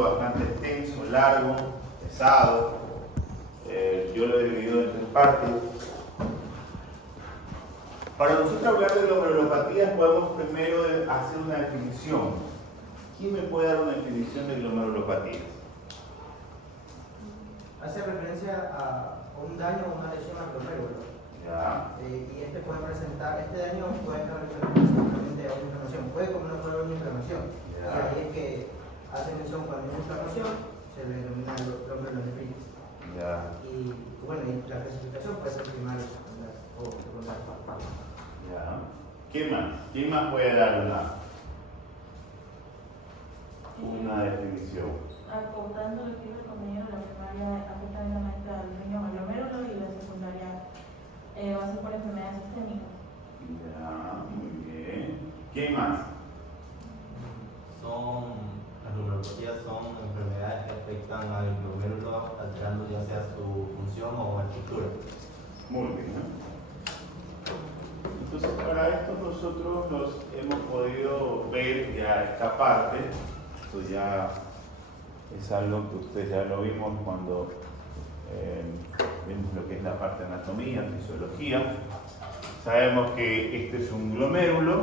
glomérulo bastante extenso, largo, pesado. Yo lo he dividido en tres partes. Para nosotros hablar de glomerulopatías podemos primero hacer una definición. ¿Quién me puede dar una definición de glomerulopatías? Hace referencia a un daño o una lesión al glomérulo. Ya. Y este puede presentar, este daño puede estar simplemente a una inflamación, puede como una inflamación. Y ahí es que hace mención cuando hay una inflamación, se le denomina glomerulonefritis. Ya. Y bueno, y la clasificación puede ser primaria o secundaria. Ya. ¿Quién más? ¿Quién más puede dar una definición? Acotando lo que dijo el compañero, la primaria afecta netamente al riñón, al glomérulo, y la secundaria va a ser por enfermedades sistémicas. Ya, muy bien. ¿Quién más? Las glomerulopatías son enfermedades que afectan al glomérulo, alterando ya sea su función o estructura. Muy bien. Entonces, para esto nosotros nos hemos podido ver ya esta parte. Esto ya es algo que ustedes ya lo vimos cuando vimos lo que es la parte de anatomía, fisiología. Sabemos que este es un glomérulo.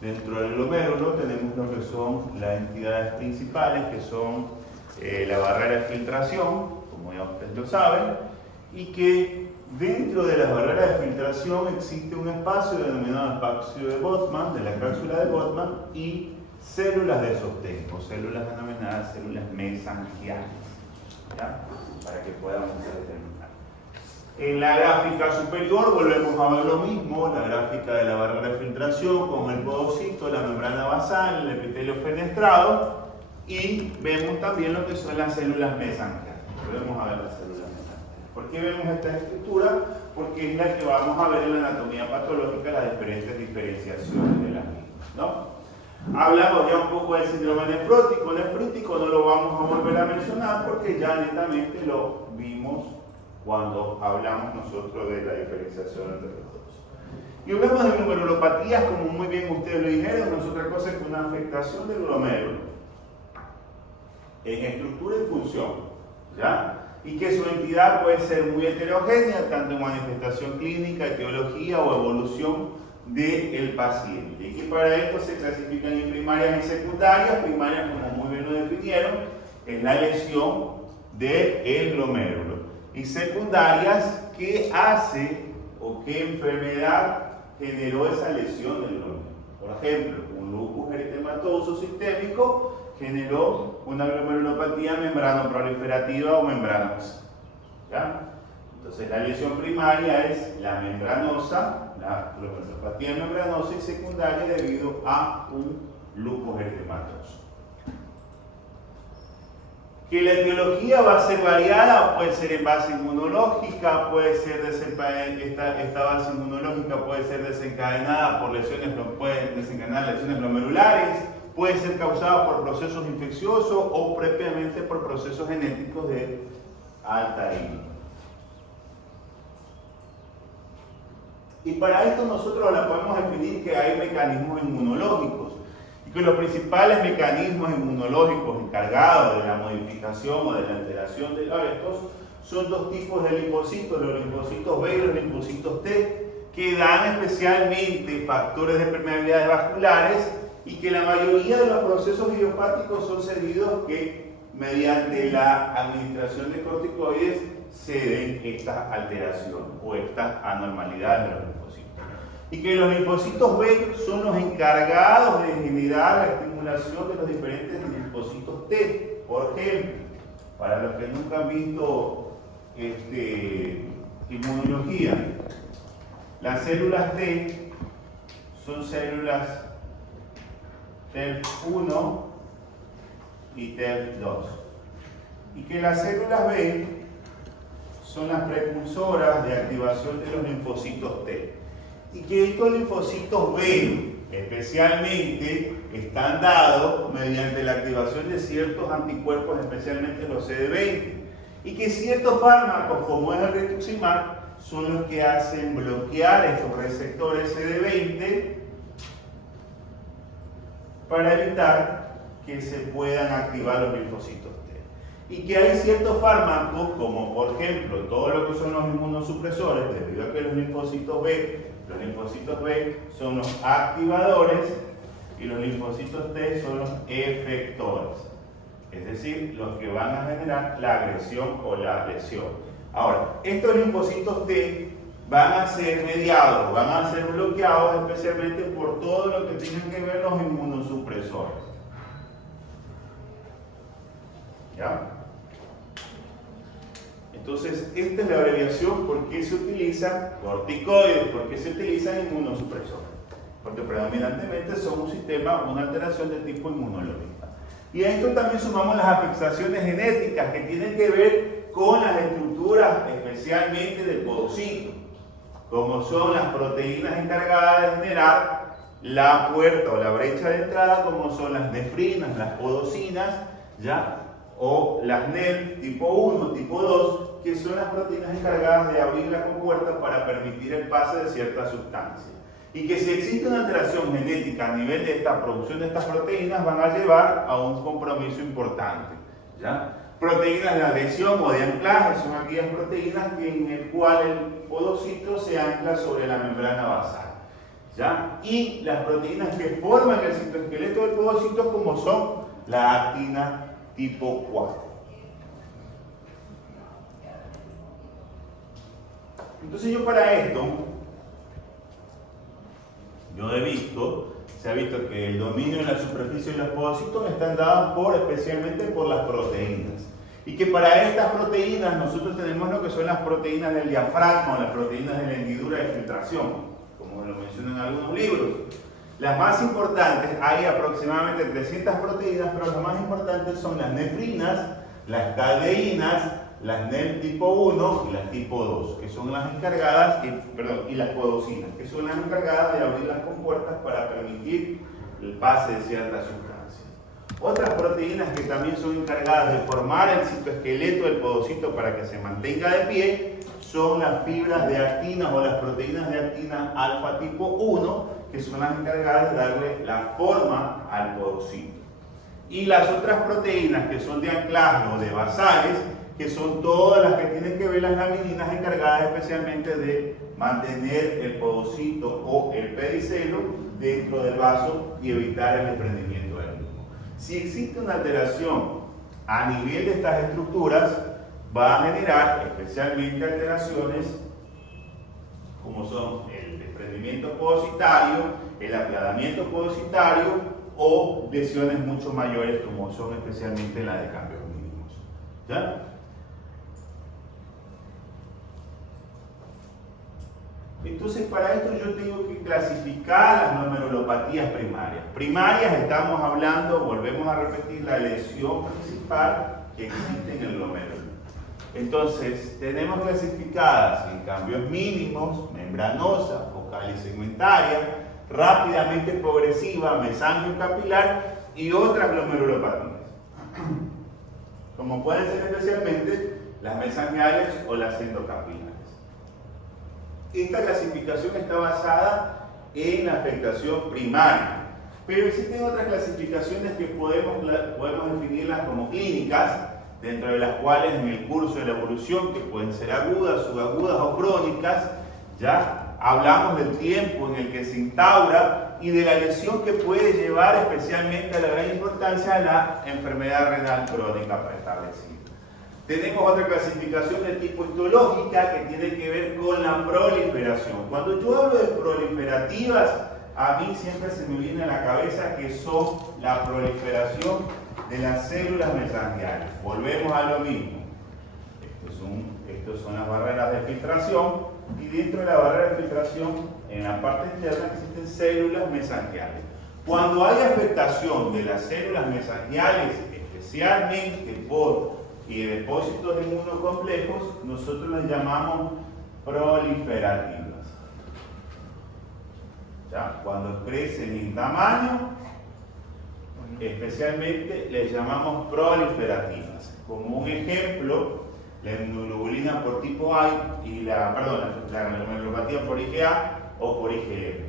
Dentro del glomérulo tenemos lo que son las entidades principales, que son la barrera de filtración, como ya ustedes lo saben, y que dentro de las barreras de filtración existe un espacio denominado espacio de Botman, de la cápsula de Botman, y células de sostén, o células denominadas células mesangiales, ¿ya? Para que podamos determinar. En la gráfica superior volvemos a ver lo mismo, la gráfica de la barrera de filtración con el podocito, la membrana basal, el epitelio fenestrado, y vemos también lo que son las células mesangiales. Volvemos a ver las células mesangiales. ¿Por qué vemos esta estructura? Porque es la que vamos a ver en la anatomía patológica, las diferentes diferenciaciones de las mismas, ¿no? Hablamos ya un poco del síndrome nefrótico. Nefrítico no lo vamos a volver a mencionar porque ya netamente lo vimos cuando hablamos nosotros de la diferenciación entre los dos. Y hablamos de glomerulopatías, como muy bien ustedes lo dijeron, no es otra cosa que una afectación del glomérulo en estructura y función, ¿ya? Y que su entidad puede ser muy heterogénea, tanto en manifestación clínica, etiología o evolución del paciente. Y que para esto se clasifican en primarias y secundarias. Primarias, como muy bien lo definieron, es la lesión del glomérulo. Y secundarias, ¿qué hace o qué enfermedad generó esa lesión del glomérulo? Por ejemplo, un lupus eritematoso sistémico generó una glomerulopatía membranoproliferativa o membranosa, ¿ya? Entonces la lesión primaria es la membranosa, la glomerulopatía membranosa, y secundaria debido a un lupus eritematoso. Que la etiología va a ser variada, puede ser en base inmunológica, puede ser esta base inmunológica puede ser desencadenada por lesiones, pueden desencadenar lesiones glomerulares, puede ser causada por procesos infecciosos o propiamente por procesos genéticos de alta índole. Y para esto nosotros la podemos definir que hay mecanismos inmunológicos. Que los principales mecanismos inmunológicos encargados de la modificación o de la alteración de estos son dos tipos de linfocitos, los linfocitos B y los linfocitos T, que dan especialmente factores de permeabilidades vasculares, y que la mayoría de los procesos idiopáticos son servidos que mediante la administración de corticoides se den esta alteración o estas anormalidades de los linfocitos. Y que los linfocitos B son los encargados de generar la estimulación de los diferentes linfocitos T. Por ejemplo, para los que nunca han visto inmunología, las células T son células TELF1 y TELF2. Y que las células B son las prepulsoras de activación de los linfocitos T. Y que estos linfocitos B especialmente están dados mediante la activación de ciertos anticuerpos, especialmente los CD20, y que ciertos fármacos como es el rituximab son los que hacen bloquear estos receptores CD20 para evitar que se puedan activar los linfocitos T. Y que hay ciertos fármacos, como por ejemplo todo lo que son los inmunosupresores, debido a que los linfocitos B son los activadores y los linfocitos T son los efectores. Es decir, los que van a generar la agresión o la lesión. Ahora, estos linfocitos T van a ser mediados, van a ser bloqueados especialmente por todo lo que tengan que ver los inmunosupresores. ¿Ya? Entonces, esta es la abreviación por qué se utilizan corticoides, por qué se utilizan inmunosupresores. Porque predominantemente son un sistema, una alteración de tipo inmunológica. Y a esto también sumamos las afectaciones genéticas que tienen que ver con las estructuras, especialmente del podocito, como son las proteínas encargadas de generar la puerta o la brecha de entrada, como son las nefrinas, las podocinas, ¿ya? O las NEL tipo 1, tipo 2, que son las proteínas encargadas de abrir la compuerta para permitir el pase de ciertas sustancias. Y que si existe una alteración genética a nivel de esta producción de estas proteínas, van a llevar a un compromiso importante, ¿ya? Proteínas de adhesión o de anclaje son aquellas proteínas en el cual el podocito se ancla sobre la membrana basal, ¿ya? Y las proteínas que forman el citoesqueleto del podocito, como son la actina tipo 4. Entonces yo para esto, se ha visto que el dominio en la superficie de los podocitos están dados especialmente por las proteínas. Y que para estas proteínas nosotros tenemos lo que son las proteínas del diafragma, o las proteínas de la hendidura de filtración, como lo mencionan algunos libros. Las más importantes, hay aproximadamente 300 proteínas, pero las más importantes son las nefrinas, las cadeínas, las NEL tipo 1 y las tipo 2, que son las encargadas, y las podocinas, que son las encargadas de abrir las compuertas para permitir el pase de ciertas sustancias. Otras proteínas que también son encargadas de formar el citoesqueleto del podocito para que se mantenga de pie son las fibras de actina o las proteínas de actina alfa tipo 1, que son las encargadas de darle la forma al podocito. Y las otras proteínas que son de anclaje o de basales, que son todas las que tienen que ver las lamininas, encargadas especialmente de mantener el podocito o el pedicelo dentro del vaso y evitar el desprendimiento del mismo. Si existe una alteración a nivel de estas estructuras, va a generar especialmente alteraciones como son el desprendimiento podocitario, el aplanamiento podocitario o lesiones mucho mayores como son especialmente las de cambios mínimos. ¿Ya? Entonces, para esto yo tengo que clasificar las glomerulopatías primarias. Primarias, estamos hablando, volvemos a repetir, la lesión principal que existe en el glomérulo. Entonces, tenemos clasificadas en cambios mínimos, membranosa, focal y segmentaria, rápidamente progresiva, mesangiocapilar y otras glomerulopatías, como pueden ser especialmente las mesangiales o las endocapilares. Esta clasificación está basada en la afectación primaria, pero existen otras clasificaciones que podemos definirlas como clínicas, dentro de las cuales en el curso de la evolución, que pueden ser agudas, subagudas o crónicas, ya hablamos del tiempo en el que se instaura y de la lesión que puede llevar especialmente a la gran importancia a la enfermedad renal crónica preestablecida. Tenemos otra clasificación de tipo histológica que tiene que ver con la proliferación. Cuando yo hablo de proliferativas, a mí siempre se me viene a la cabeza que son la proliferación de las células mesangiales. Volvemos a lo mismo. Estos son las barreras de filtración y dentro de la barrera de filtración, en la parte externa, existen células mesangiales. Cuando hay afectación de las células mesangiales, especialmente por depósitos inmunocomplejos, nosotros las llamamos proliferativas. ¿Ya? Cuando crecen en tamaño, especialmente les llamamos proliferativas. Como un ejemplo, la inmunoglobulina por tipo A y la glomerulopatía por IgA o por IgM.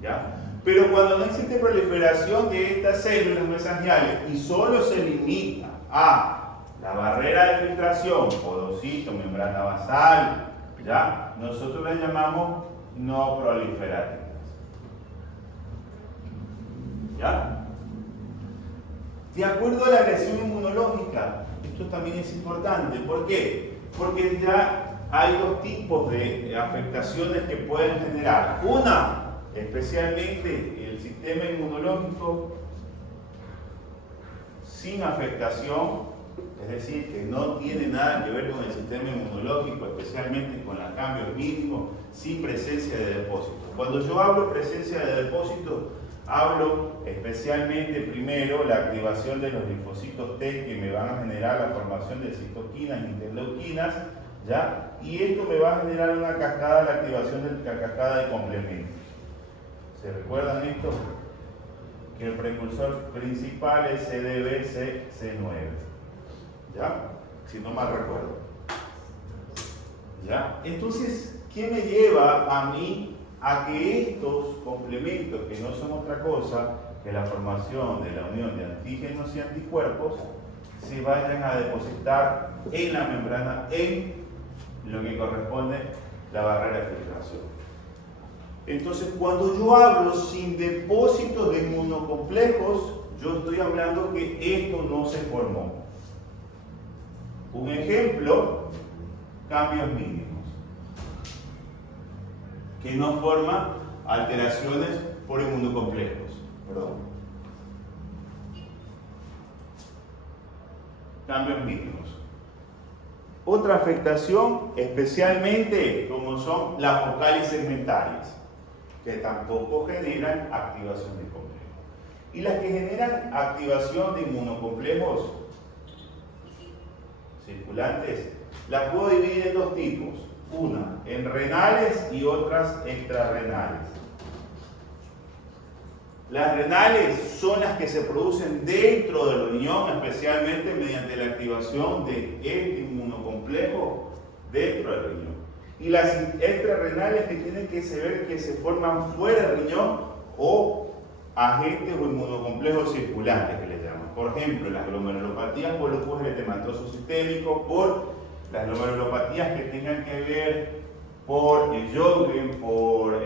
¿Ya? Pero cuando no existe proliferación de estas células mesangiales y solo se limita a la barrera de filtración, podocito, membrana basal, ¿ya? Nosotros la llamamos no proliferativas. ¿Ya? De acuerdo a la agresión inmunológica, esto también es importante. ¿Por qué? Porque ya hay dos tipos de afectaciones que pueden generar. Una, especialmente el sistema inmunológico sin afectación, es decir, que no tiene nada que ver con el sistema inmunológico, especialmente con los cambios mínimos, sin presencia de depósitos. Cuando yo hablo presencia de depósitos, hablo especialmente primero la activación de los linfocitos T que me van a generar la formación de citoquinas e interleuquinas, ¿ya? Y esto me va a generar una cascada, la activación de la cascada de complementos. ¿Se recuerdan esto? Que el precursor principal es CDBC-C9. ¿Ya? Si no mal recuerdo. ¿Ya? Entonces, ¿qué me lleva a mí a que estos complementos, que no son otra cosa que la formación de la unión de antígenos y anticuerpos, se vayan a depositar en la membrana, en lo que corresponde la barrera de filtración? Entonces, cuando yo hablo sin depósitos de inmunocomplejos, yo estoy hablando que esto no se formó. Un ejemplo, cambios mínimos, que no forman alteraciones por inmunocomplejos. Perdón. Cambios mínimos. Otra afectación, especialmente como son las focales segmentarias, que tampoco generan activación de complejos. Y las que generan activación de inmunocomplejos circulantes, las puedo dividir en dos tipos. Una en renales y otras extrarrenales. Las renales son las que se producen dentro del riñón, especialmente mediante la activación de este inmunocomplejo dentro del riñón. Y las extrarrenales que tienen que ver que se forman fuera del riñón o agentes o inmunocomplejos circulantes que le llaman. Por ejemplo, las glomerulopatías por lupus eritematoso sistémico, por las glomerulopatías que tengan que ver por el Sjögren, por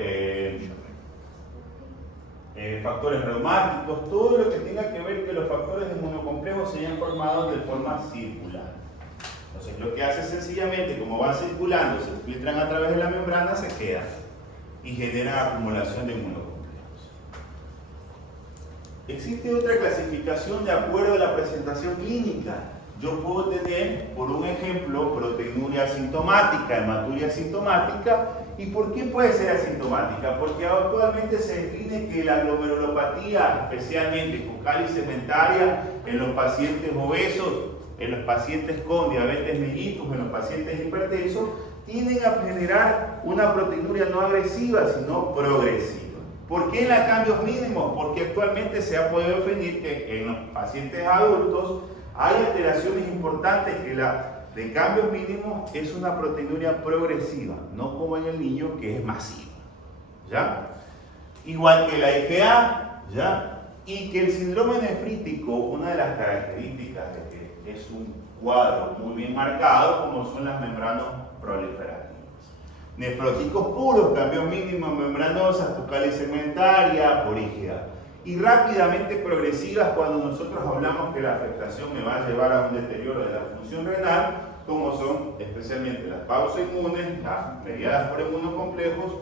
factores reumáticos, todo lo que tenga que ver que los factores de inmunocomplejos se hayan formado de forma circular. Entonces, lo que hace sencillamente, como van circulando, se filtran a través de la membrana, se quedan y generan acumulación de inmunocomplejos. Existe otra clasificación de acuerdo a la presentación clínica. Yo puedo tener, por un ejemplo, proteinuria asintomática, hematuria asintomática. ¿Y por qué puede ser asintomática? Porque actualmente se define que la glomerulopatía, especialmente focal y segmentaria, en los pacientes obesos, en los pacientes con diabetes mellitus, en los pacientes hipertensos, tienden a generar una proteinuria no agresiva, sino progresiva. ¿Por qué en los cambios mínimos? Porque actualmente se ha podido definir que en los pacientes adultos hay alteraciones importantes que la de cambios mínimos es una proteinuria progresiva, no como en el niño que es masiva. ¿Ya? Igual que la IgA, ¿ya? Y que el síndrome nefrítico, una de las características de que es un cuadro muy bien marcado, como son las membranas proliferativas. Nefróticos puros, cambios mínimos, membranosas, focal y segmentaria, por IgA. Y rápidamente progresivas cuando nosotros hablamos que la afectación me va a llevar a un deterioro de la función renal, como son especialmente las pausoinmunes, las mediadas por inmunocomplejos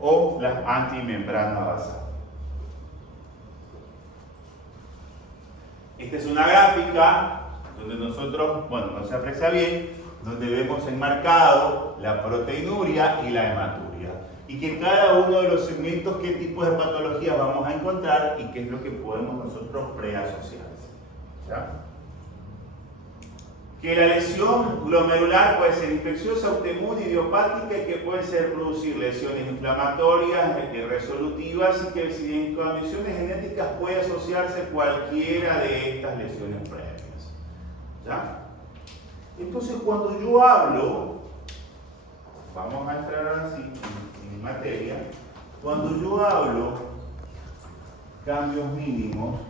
o las antimembrana basal. Esta es una gráfica donde nosotros, bueno, no se aprecia bien, donde vemos enmarcado la proteinuria y la hematuria. Y que cada uno de los segmentos, qué tipo de patologías vamos a encontrar y qué es lo que podemos nosotros preasociar. ¿Ya? Que la lesión glomerular puede ser infecciosa, autoinmune, idiopática y que puede ser producir lesiones inflamatorias, resolutivas y que si en condiciones genéticas puede asociarse cualquiera de estas lesiones previas. ¿Ya? Entonces cuando yo hablo, vamos a entrar ahora sí en materia, cuando yo hablo cambios mínimos,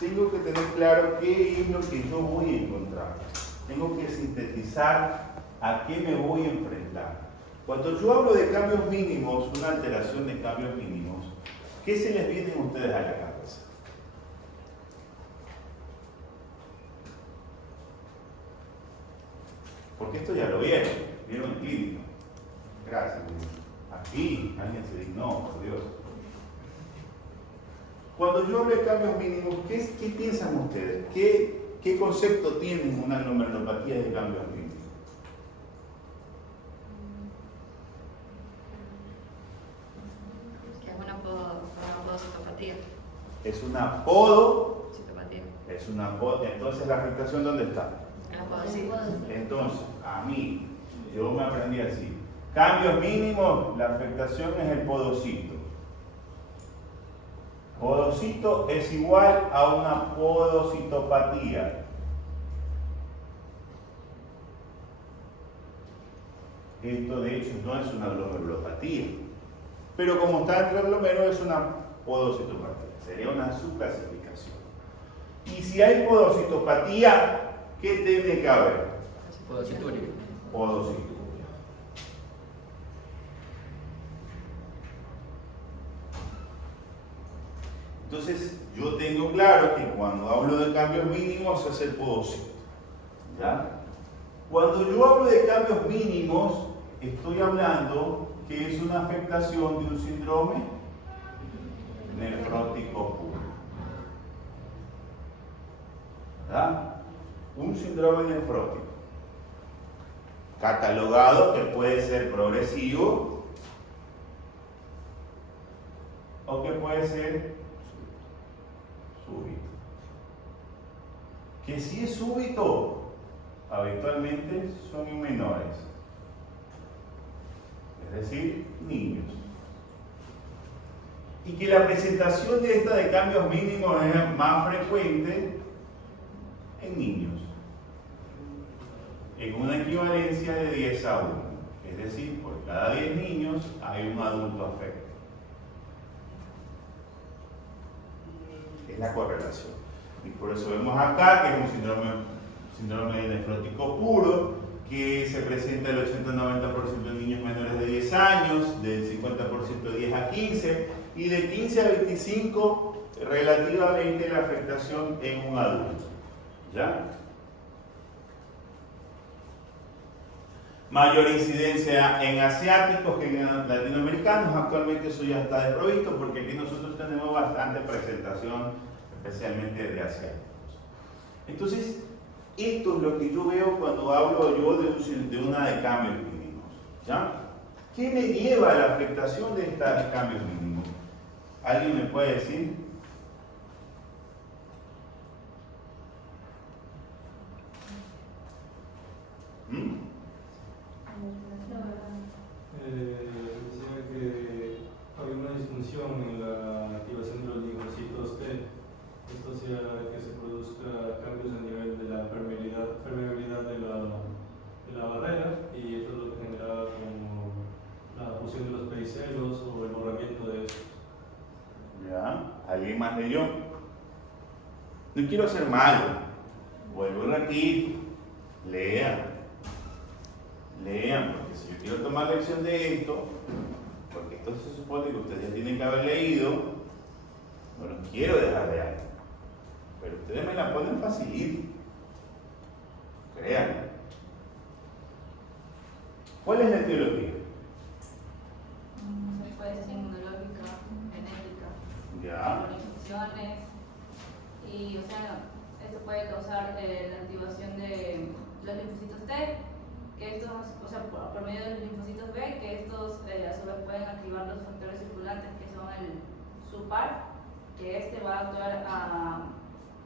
tengo que tener claro qué es lo que yo voy a encontrar. Tengo que sintetizar a qué me voy a enfrentar. Cuando yo hablo de cambios mínimos, una alteración de cambios mínimos, ¿qué se les viene a ustedes a la cabeza? Porque esto ya lo vieron en clínica. Gracias. Aquí alguien se dignó, por Dios. Cuando yo hablo de cambios mínimos, ¿qué piensan ustedes? ¿Qué concepto tienen una glomerulopatía de cambios mínimos? Que es una podocitopatía. Es una podo. Citopatía. Es una podo. Entonces, ¿la afectación dónde está? En los podocitos. Entonces, a mí, yo me aprendí así. Cambios mínimos, la afectación es el podocito. Podocito es igual a una podocitopatía. Esto de hecho no es una glomerulopatía. Pero como está entre glomero es una podocitopatía. Sería una subclasificación. Y si hay podocitopatía, ¿qué tiene que haber? Podocituria. Podocituria. Entonces, yo tengo claro que cuando hablo de cambios mínimos es el podocito. ¿Ya? Cuando yo hablo de cambios mínimos, estoy hablando que es una afectación de un síndrome nefrótico puro. ¿Verdad? Un síndrome nefrótico. Catalogado que puede ser progresivo o que puede ser súbito. Que si es súbito, habitualmente son en menores, es decir, niños. Y que la presentación de esta de cambios mínimos es más frecuente en niños, en una equivalencia de 10 a 1, es decir, por cada 10 niños hay un adulto afecto. Es la correlación. Y por eso vemos acá que es un síndrome nefrótico puro, que se presenta el 80-90% en niños menores de 10 años, del 50% de 10 a 15, y de 15 a 25 relativamente la afectación en un adulto. ¿Ya? Mayor incidencia en asiáticos que en latinoamericanos. Actualmente eso ya está desprovisto porque aquí nosotros tenemos bastante presentación, especialmente de asiáticos. Entonces, esto es lo que yo veo cuando hablo yo de una de cambios mínimos. ¿Ya? ¿Qué me lleva a la afectación de estos cambios mínimos? ¿Alguien me puede decir? Decía que había una disfunción en la activación de los linfocitos T. Esto hacía que se produzca cambios a nivel de la permeabilidad de la barrera, y esto es lo que generaba como la fusión de los pericelos o el borramiento de estos. ¿Ya? ¿Alguien más leyó? No quiero ser malo. Vuelvo un ratito. Lean, porque si yo quiero tomar lección de esto, porque esto se supone que ustedes ya tienen que haber leído, no los quiero dejar de algo. Pero ustedes me la ponen facilito. Crean. ¿Cuál es la etiología? Puede ser inmunológica, genética, Ya. por infecciones, y o sea, esto puede causar la activación de los linfocitos T, que estos, o sea, por medio de los linfocitos B, que estos a su vez pueden activar los factores circulantes, que son el SUPAR, que va a actuar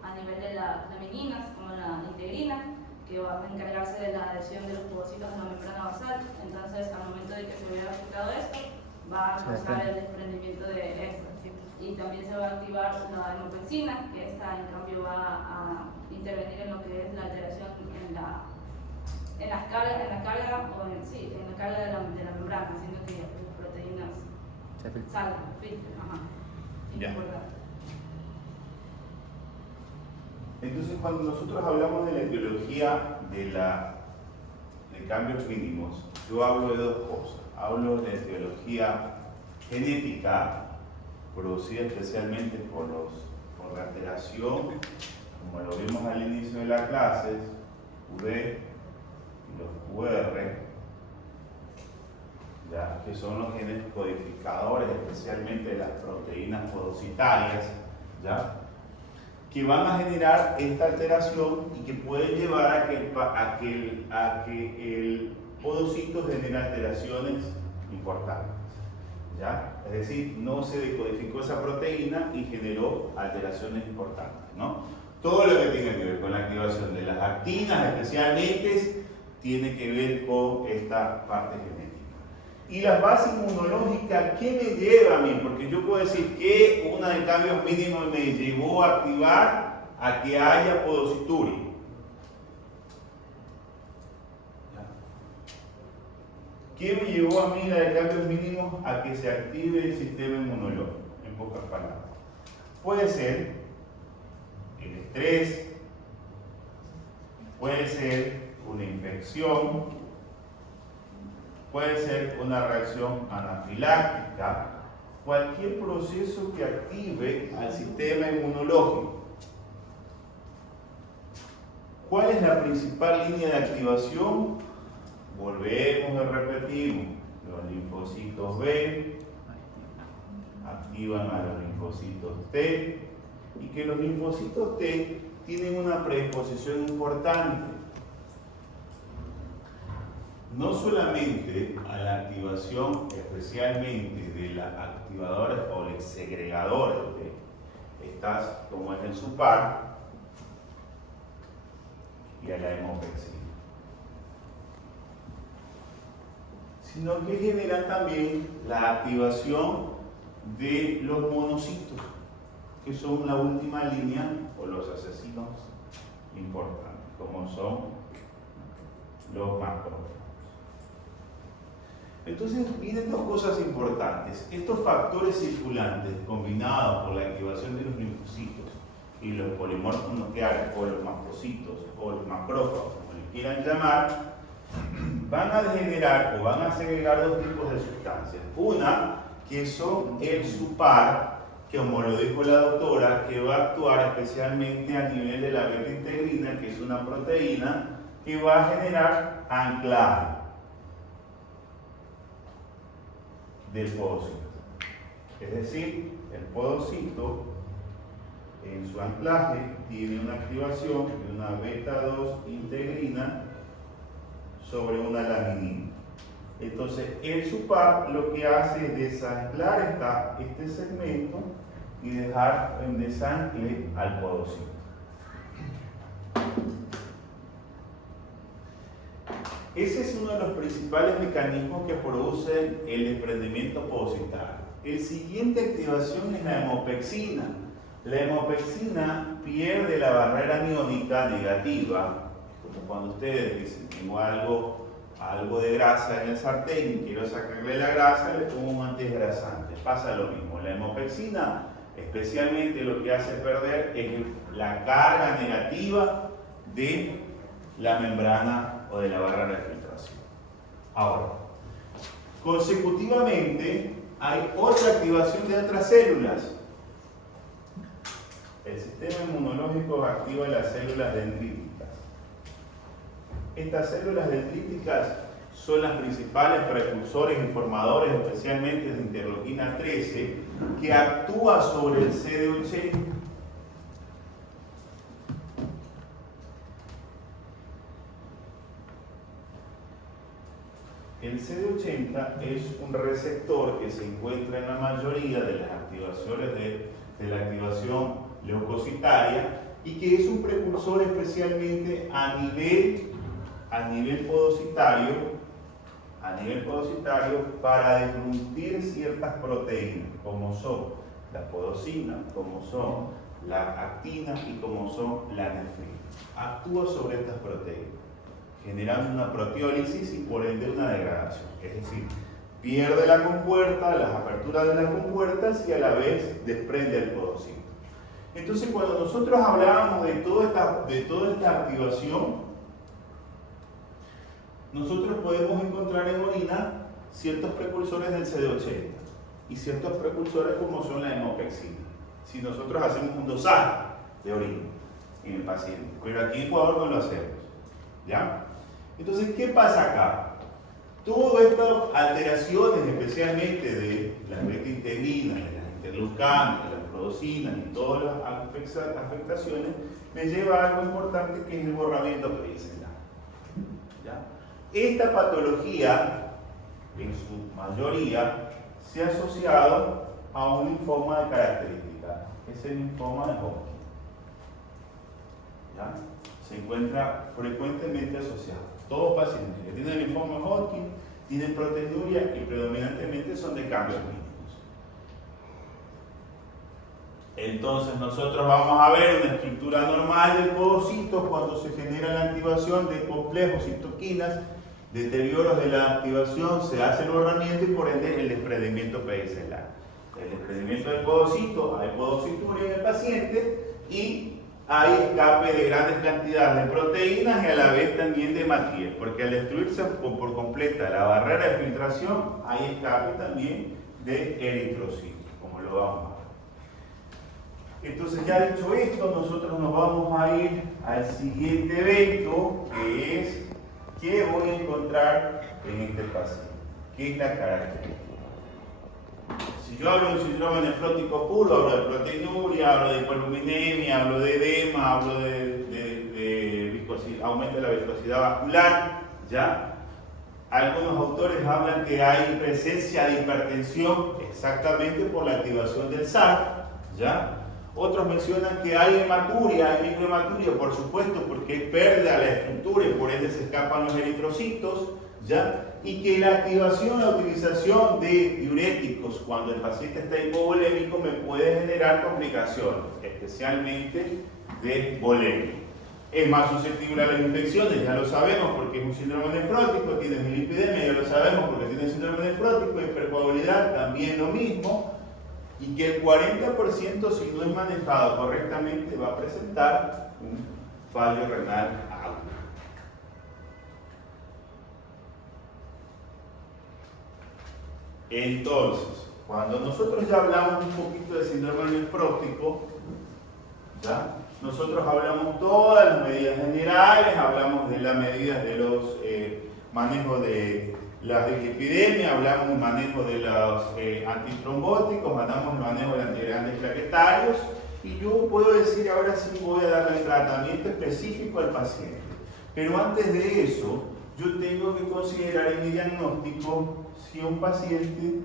a nivel de las lamininas, como la integrina, que va a encargarse de la adhesión de los podocitos a la membrana basal. Entonces, al momento de que se vea afectado esto, va a causar el desprendimiento de esto. Y también se va a activar la hemopexina, que esta en cambio va a intervenir en lo que es la alteración en la carga de la membrana, haciendo que las proteínas salgan, filtren. Ya. importante. Entonces, cuando nosotros hablamos de la etiología de cambios mínimos, yo hablo de dos cosas. Hablo de etiología genética, producida especialmente por la alteración, como lo vimos al inicio de las clases, UD y los QR, ¿ya? Que son los genes codificadores, especialmente de las proteínas podocitarias, ¿ya? Que van a generar esta alteración y que pueden llevar a que el podocito genere alteraciones importantes, ¿ya? Es decir, no se decodificó esa proteína y generó alteraciones importantes, ¿no? Todo lo que tiene que ver con la activación de las actinas, especialmente, tiene que ver con esta parte genética. Y la base inmunológica, ¿qué me lleva a mí? Porque yo puedo decir que una de cambios mínimos me llevó a activar a que haya podocituria. ¿Qué me llevó a mí la de cambios mínimos a que se active el sistema inmunológico? En pocas palabras. Puede ser el estrés, puede ser una infección, puede ser una reacción anafiláctica, cualquier proceso que active al sistema inmunológico. ¿Cuál es la principal línea de activación? Volvemos y repetimos. Los linfocitos B activan a los linfocitos T, y que los linfocitos T tienen una predisposición importante. No solamente a la activación especialmente de las activadoras o los segregadores de estas, como es el SUPAR, y a la hemopexina, sino que generan también la activación de los monocitos, que son la última línea o los asesinos importantes, como son los macrófagos. Entonces, miren dos cosas importantes. Estos factores circulantes combinados por la activación de los linfocitos y los polimorfos nucleares, o los mastocitos, o los macrófagos, como les quieran llamar, van a generar o van a segregar dos tipos de sustancias. Una, que son el SUPAR, que como lo dijo la doctora, que va a actuar especialmente a nivel de la beta-integrina, que es una proteína que va a generar anclaje del podocito. Es decir, el podocito en su anclaje tiene una activación de una beta-2 integrina sobre una laminina. Entonces, el SUPAR lo que hace es desanclar este segmento y dejar en desancle al podocito. Ese es uno de los principales mecanismos que producen el desprendimiento podocitario. El siguiente activación es la hemopexina. La hemopexina pierde la barrera aniónica negativa, como cuando ustedes dicen, tengo algo de grasa en el sartén y quiero sacarle la grasa, le pongo un antigrasante. Pasa lo mismo. La hemopexina especialmente lo que hace perder es la carga negativa de la membrana o de la barrera de filtración. Ahora, consecutivamente hay otra activación de otras células. El sistema inmunológico activa las células dendríticas. Estas células dendríticas son las principales precursores y formadores, especialmente de interleuquina 13, que actúa sobre el CD80. El CD80 es un receptor que se encuentra en la mayoría de las activaciones de la activación leucocitaria y que es un precursor especialmente a nivel podocitario para deslutir ciertas proteínas, como son la podocina, como son la actina y como son la nefrina. Actúa sobre estas proteínas, generando una proteólisis y por ende una degradación. Es decir, pierde la compuerta, las aperturas de las compuertas y a la vez desprende el podocito. Entonces, cuando nosotros hablábamos de toda esta activación, nosotros podemos encontrar en orina ciertos precursores del CD80 y ciertos precursores como son la hemopexina. Si nosotros hacemos un dosaje de orina en el paciente, pero aquí en Ecuador no lo hacemos, ¿ya? Entonces, ¿qué pasa acá? Todas estas alteraciones, especialmente de las beta-integrinas, de las interleucanas, de las rodosinas y todas las afectaciones, me lleva a algo importante que es el borramiento pericelar. ¿Ya? Esta patología, en su mayoría, se ha asociado a un linfoma de característica, es el linfoma de Hodgkin. ¿Ya? Se encuentra frecuentemente asociado. Todos pacientes que tienen linfoma de Hodgkin tienen proteinuria y predominantemente son de cambios mínimos. Entonces nosotros vamos a ver una estructura normal del podocito cuando se genera la activación de complejos citoquinas, deterioros de la activación, se hace el borramiento y por ende el desprendimiento pericelar. El desprendimiento del podocito, hay podocituria en el paciente y hay escape de grandes cantidades de proteínas y a la vez también de hematíes, porque al destruirse por completa la barrera de filtración, hay escape también de eritrocitos, como lo vamos a ver. Entonces, ya dicho esto, nosotros nos vamos a ir al siguiente evento, que es ¿qué voy a encontrar en este paciente? ¿Qué es la característica? Si yo hablo de un síndrome nefrótico puro, hablo de proteinuria, hablo de hipoluminemia, hablo de edema, hablo de viscosidad, aumento de la viscosidad vascular, ¿ya? Algunos autores hablan que hay presencia de hipertensión exactamente por la activación del SARC, ¿ya? Otros mencionan que hay hematuria, hay microhematuria, por supuesto, porque hay pérdida de la estructura y por ende se escapan los eritrocitos, ¿ya? Y que la activación, la utilización de diuréticos cuando el paciente está hipovolémico me puede generar complicaciones, especialmente de volemia. Es más susceptible a las infecciones, ya lo sabemos porque es un síndrome nefrótico, tiene dislipidemia, ya lo sabemos porque tiene síndrome nefrótico, hipercoagulidad, también lo mismo, y que el 40% si no es manejado correctamente va a presentar un fallo renal agudo. Entonces, cuando nosotros ya hablamos un poquito de síndrome nefrótico, ¿ya? Nosotros hablamos todas las medidas generales, hablamos de las medidas de los manejos de la dislipidemia, hablamos del manejo de los antitrombóticos, hablamos del manejo de antiagregantes plaquetarios, y yo puedo decir ahora sí voy a darle tratamiento específico al paciente. Pero antes de eso, yo tengo que considerar en mi diagnóstico si un paciente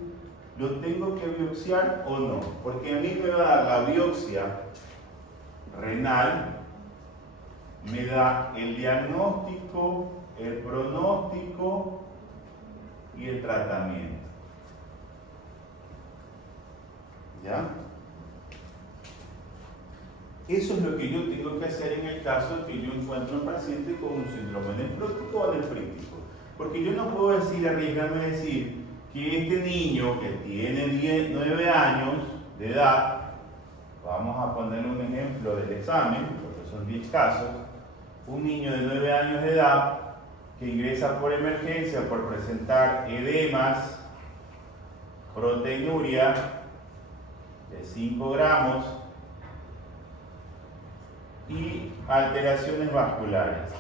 lo tengo que biopsiar o no, porque a mí me va a dar la biopsia renal, me da el diagnóstico, el pronóstico y el tratamiento. ¿Ya? Eso es lo que yo tengo que hacer en el caso de que yo encuentre un paciente con un síndrome nefrótico o nefrítico. Porque yo no puedo arriesgarme a decir que este niño que tiene 9 años de edad, vamos a poner un ejemplo del examen, porque son 10 casos, un niño de 9 años de edad que ingresa por emergencia por presentar edemas, proteinuria de 5 gramos y alteraciones vasculares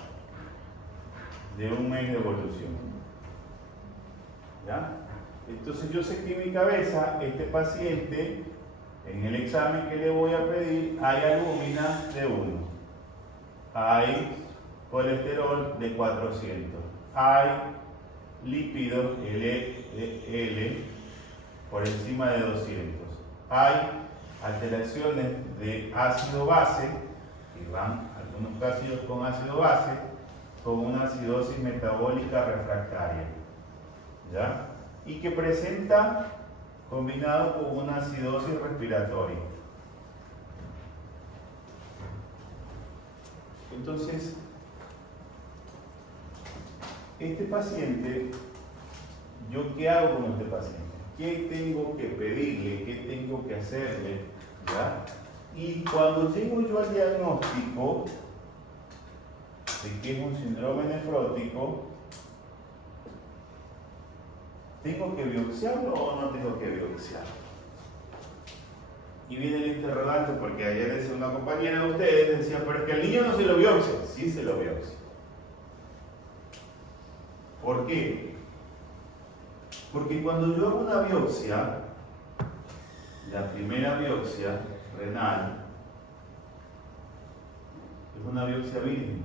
de un mes de evolución. ¿Ya? Entonces yo sé que en mi cabeza este paciente, en el examen que le voy a pedir, hay albúmina de 1, hay colesterol de 400, hay lípidos LDL por encima de 200, hay alteraciones de ácido base, que van algunos casos con ácido base, con una acidosis metabólica refractaria, ¿ya? Y que presenta combinado con una acidosis respiratoria. Entonces, este paciente ¿yo qué hago con este paciente? ¿Qué tengo que pedirle? ¿Qué tengo que hacerle? ¿Ya? Y cuando llego yo al diagnóstico de que es un síndrome nefrótico, ¿tengo que biopsiarlo o no tengo que biopsiarlo? Y viene el interrogante, porque ayer decía una compañera de ustedes, decía, pero es que el niño no se lo biopsia. Sí se lo biopsia. ¿Por qué? Porque cuando yo hago una biopsia, la primera biopsia renal, es una biopsia virgen.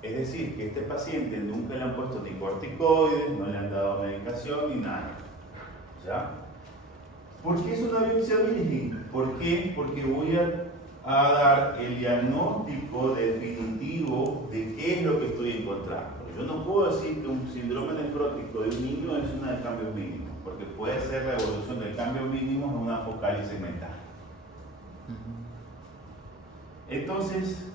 Es decir, que este paciente nunca le han puesto ni corticoides, no le han dado medicación ni nada. ¿Ya? ¿Por qué es una biopsia virgen? ¿Por qué? Porque voy a dar el diagnóstico definitivo de qué es lo que estoy encontrando. Yo no puedo decir que un síndrome nefrótico de un niño es una de cambios mínimos, porque puede ser la evolución del cambio mínimo en una focal y segmental. Entonces,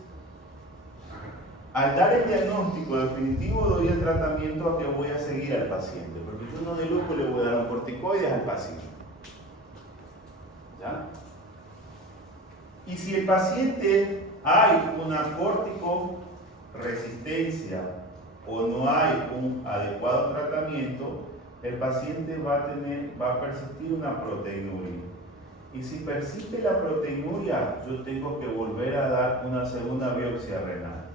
al dar el diagnóstico definitivo, doy el tratamiento a que voy a seguir al paciente, porque yo no de lujo le voy a dar un corticoides al paciente. ¿Ya? Y si el paciente hay una corticoresistencia o no hay un adecuado tratamiento, el paciente va a persistir una proteinuria. Y si persiste la proteinuria, yo tengo que volver a dar una segunda biopsia renal.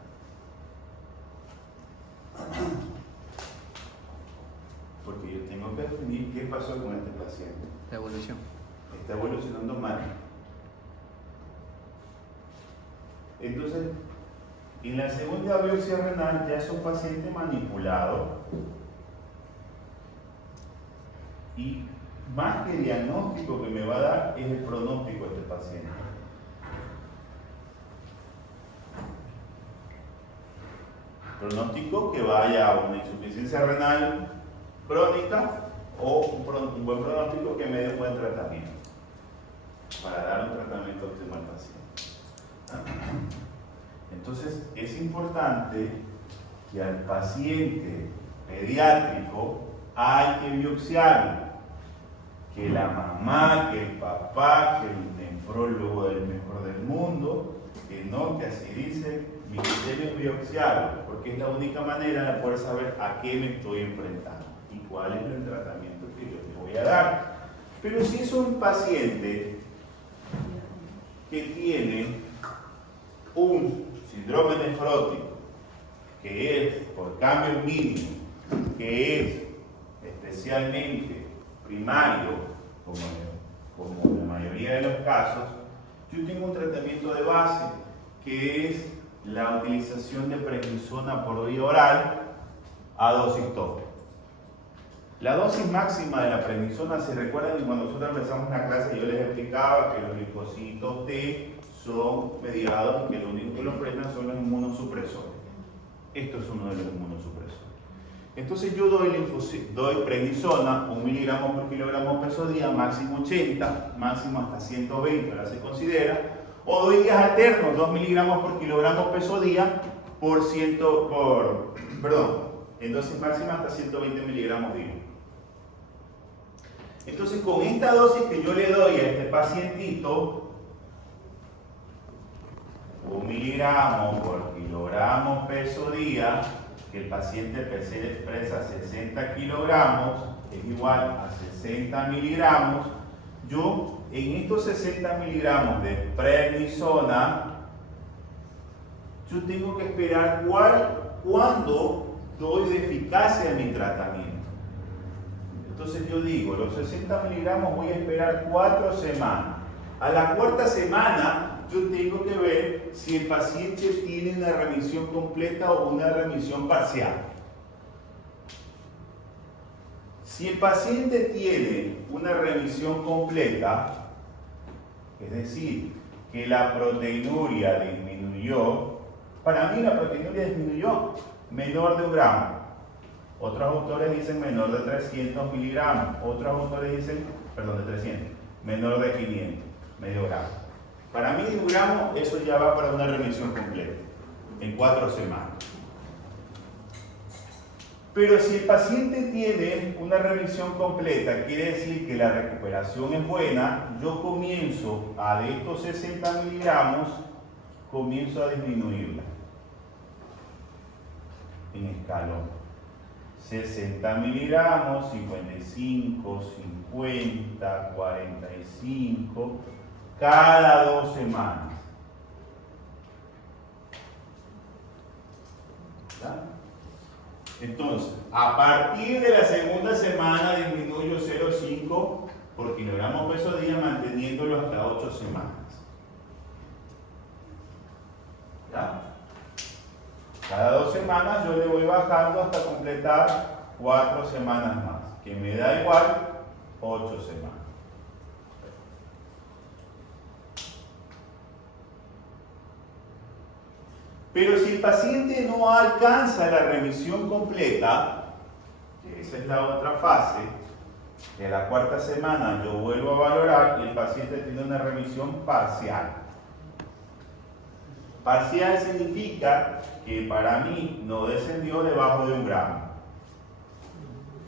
Porque yo tengo que definir qué pasó con este paciente. La evolución. Está evolucionando mal. Entonces, en la segunda biopsia renal ya es un paciente manipulado y más que el diagnóstico que me va a dar es el pronóstico de este paciente. Pronóstico que vaya a una insuficiencia renal crónica o un buen pronóstico que me dé un buen tratamiento para dar un tratamiento óptimo al paciente. Entonces es importante que al paciente pediátrico hay que biopsiarlo, que la mamá, que el papá, que el nefrólogo del mejor del mundo, que no, que así dice, mi criterio es biopsiarlo, porque es la única manera de poder saber a qué me estoy enfrentando y cuál es el tratamiento que yo le voy a dar. Pero si es un paciente que tiene un síndrome nefrótico, que es por cambio mínimo, que es especialmente primario, como la mayoría de los casos, yo tengo un tratamiento de base, que es la utilización de prednisona por vía oral a dosis tope. La dosis máxima de la prednisona, se recuerdan que cuando nosotros empezamos una clase yo les explicaba que los linfocitos T son mediados y que lo único que los frenan son los inmunosupresores. Esto es uno de los inmunosupresores. Entonces yo doy prednisona 1 miligramo por kilogramo peso día, máximo 80, máximo hasta 120, ahora se considera, o doy días alternos, 2 miligramos por kilogramo peso día en dosis máxima hasta 120 miligramos día. Entonces con esta dosis que yo le doy a este pacientito, 1 miligramo por kilogramo peso día, que el paciente pesa 60 kilogramos, es igual a 60 miligramos, yo en estos 60 miligramos de prednisona, yo tengo que esperar cuándo doy de eficacia en mi tratamiento. Entonces yo digo, los 60 miligramos voy a esperar 4 semanas. A la cuarta semana yo tengo que ver si el paciente tiene una remisión completa o una remisión parcial. Si el paciente tiene una remisión completa, es decir, que la proteinuria disminuyó, para mí la proteinuria disminuyó menor de 1 gramo. Otros autores dicen menor de 300 miligramos, otros autores dicen, de 300, menor de 500, medio gramo. Para mí, 1 gramo, eso ya va para una remisión completa, en 4 semanas. Pero si el paciente tiene una remisión completa, quiere decir que la recuperación es buena, yo comienzo a de estos 60 miligramos, comienzo a disminuirla en escalón. 60 miligramos, 55, 50, 45, cada 2 semanas. ¿Ya? Entonces, a partir de la segunda semana disminuyo 0,5 por kilogramo peso día, manteniéndolo hasta 8 semanas. ¿Ya? Cada 2 semanas yo le voy bajando hasta completar 4 semanas más, que me da igual 8 semanas. Pero si el paciente no alcanza la remisión completa, que esa es la otra fase, en la 4ª semana yo vuelvo a valorar y el paciente tiene una remisión parcial. Parcial significa que para mí no descendió debajo de 1 gramo,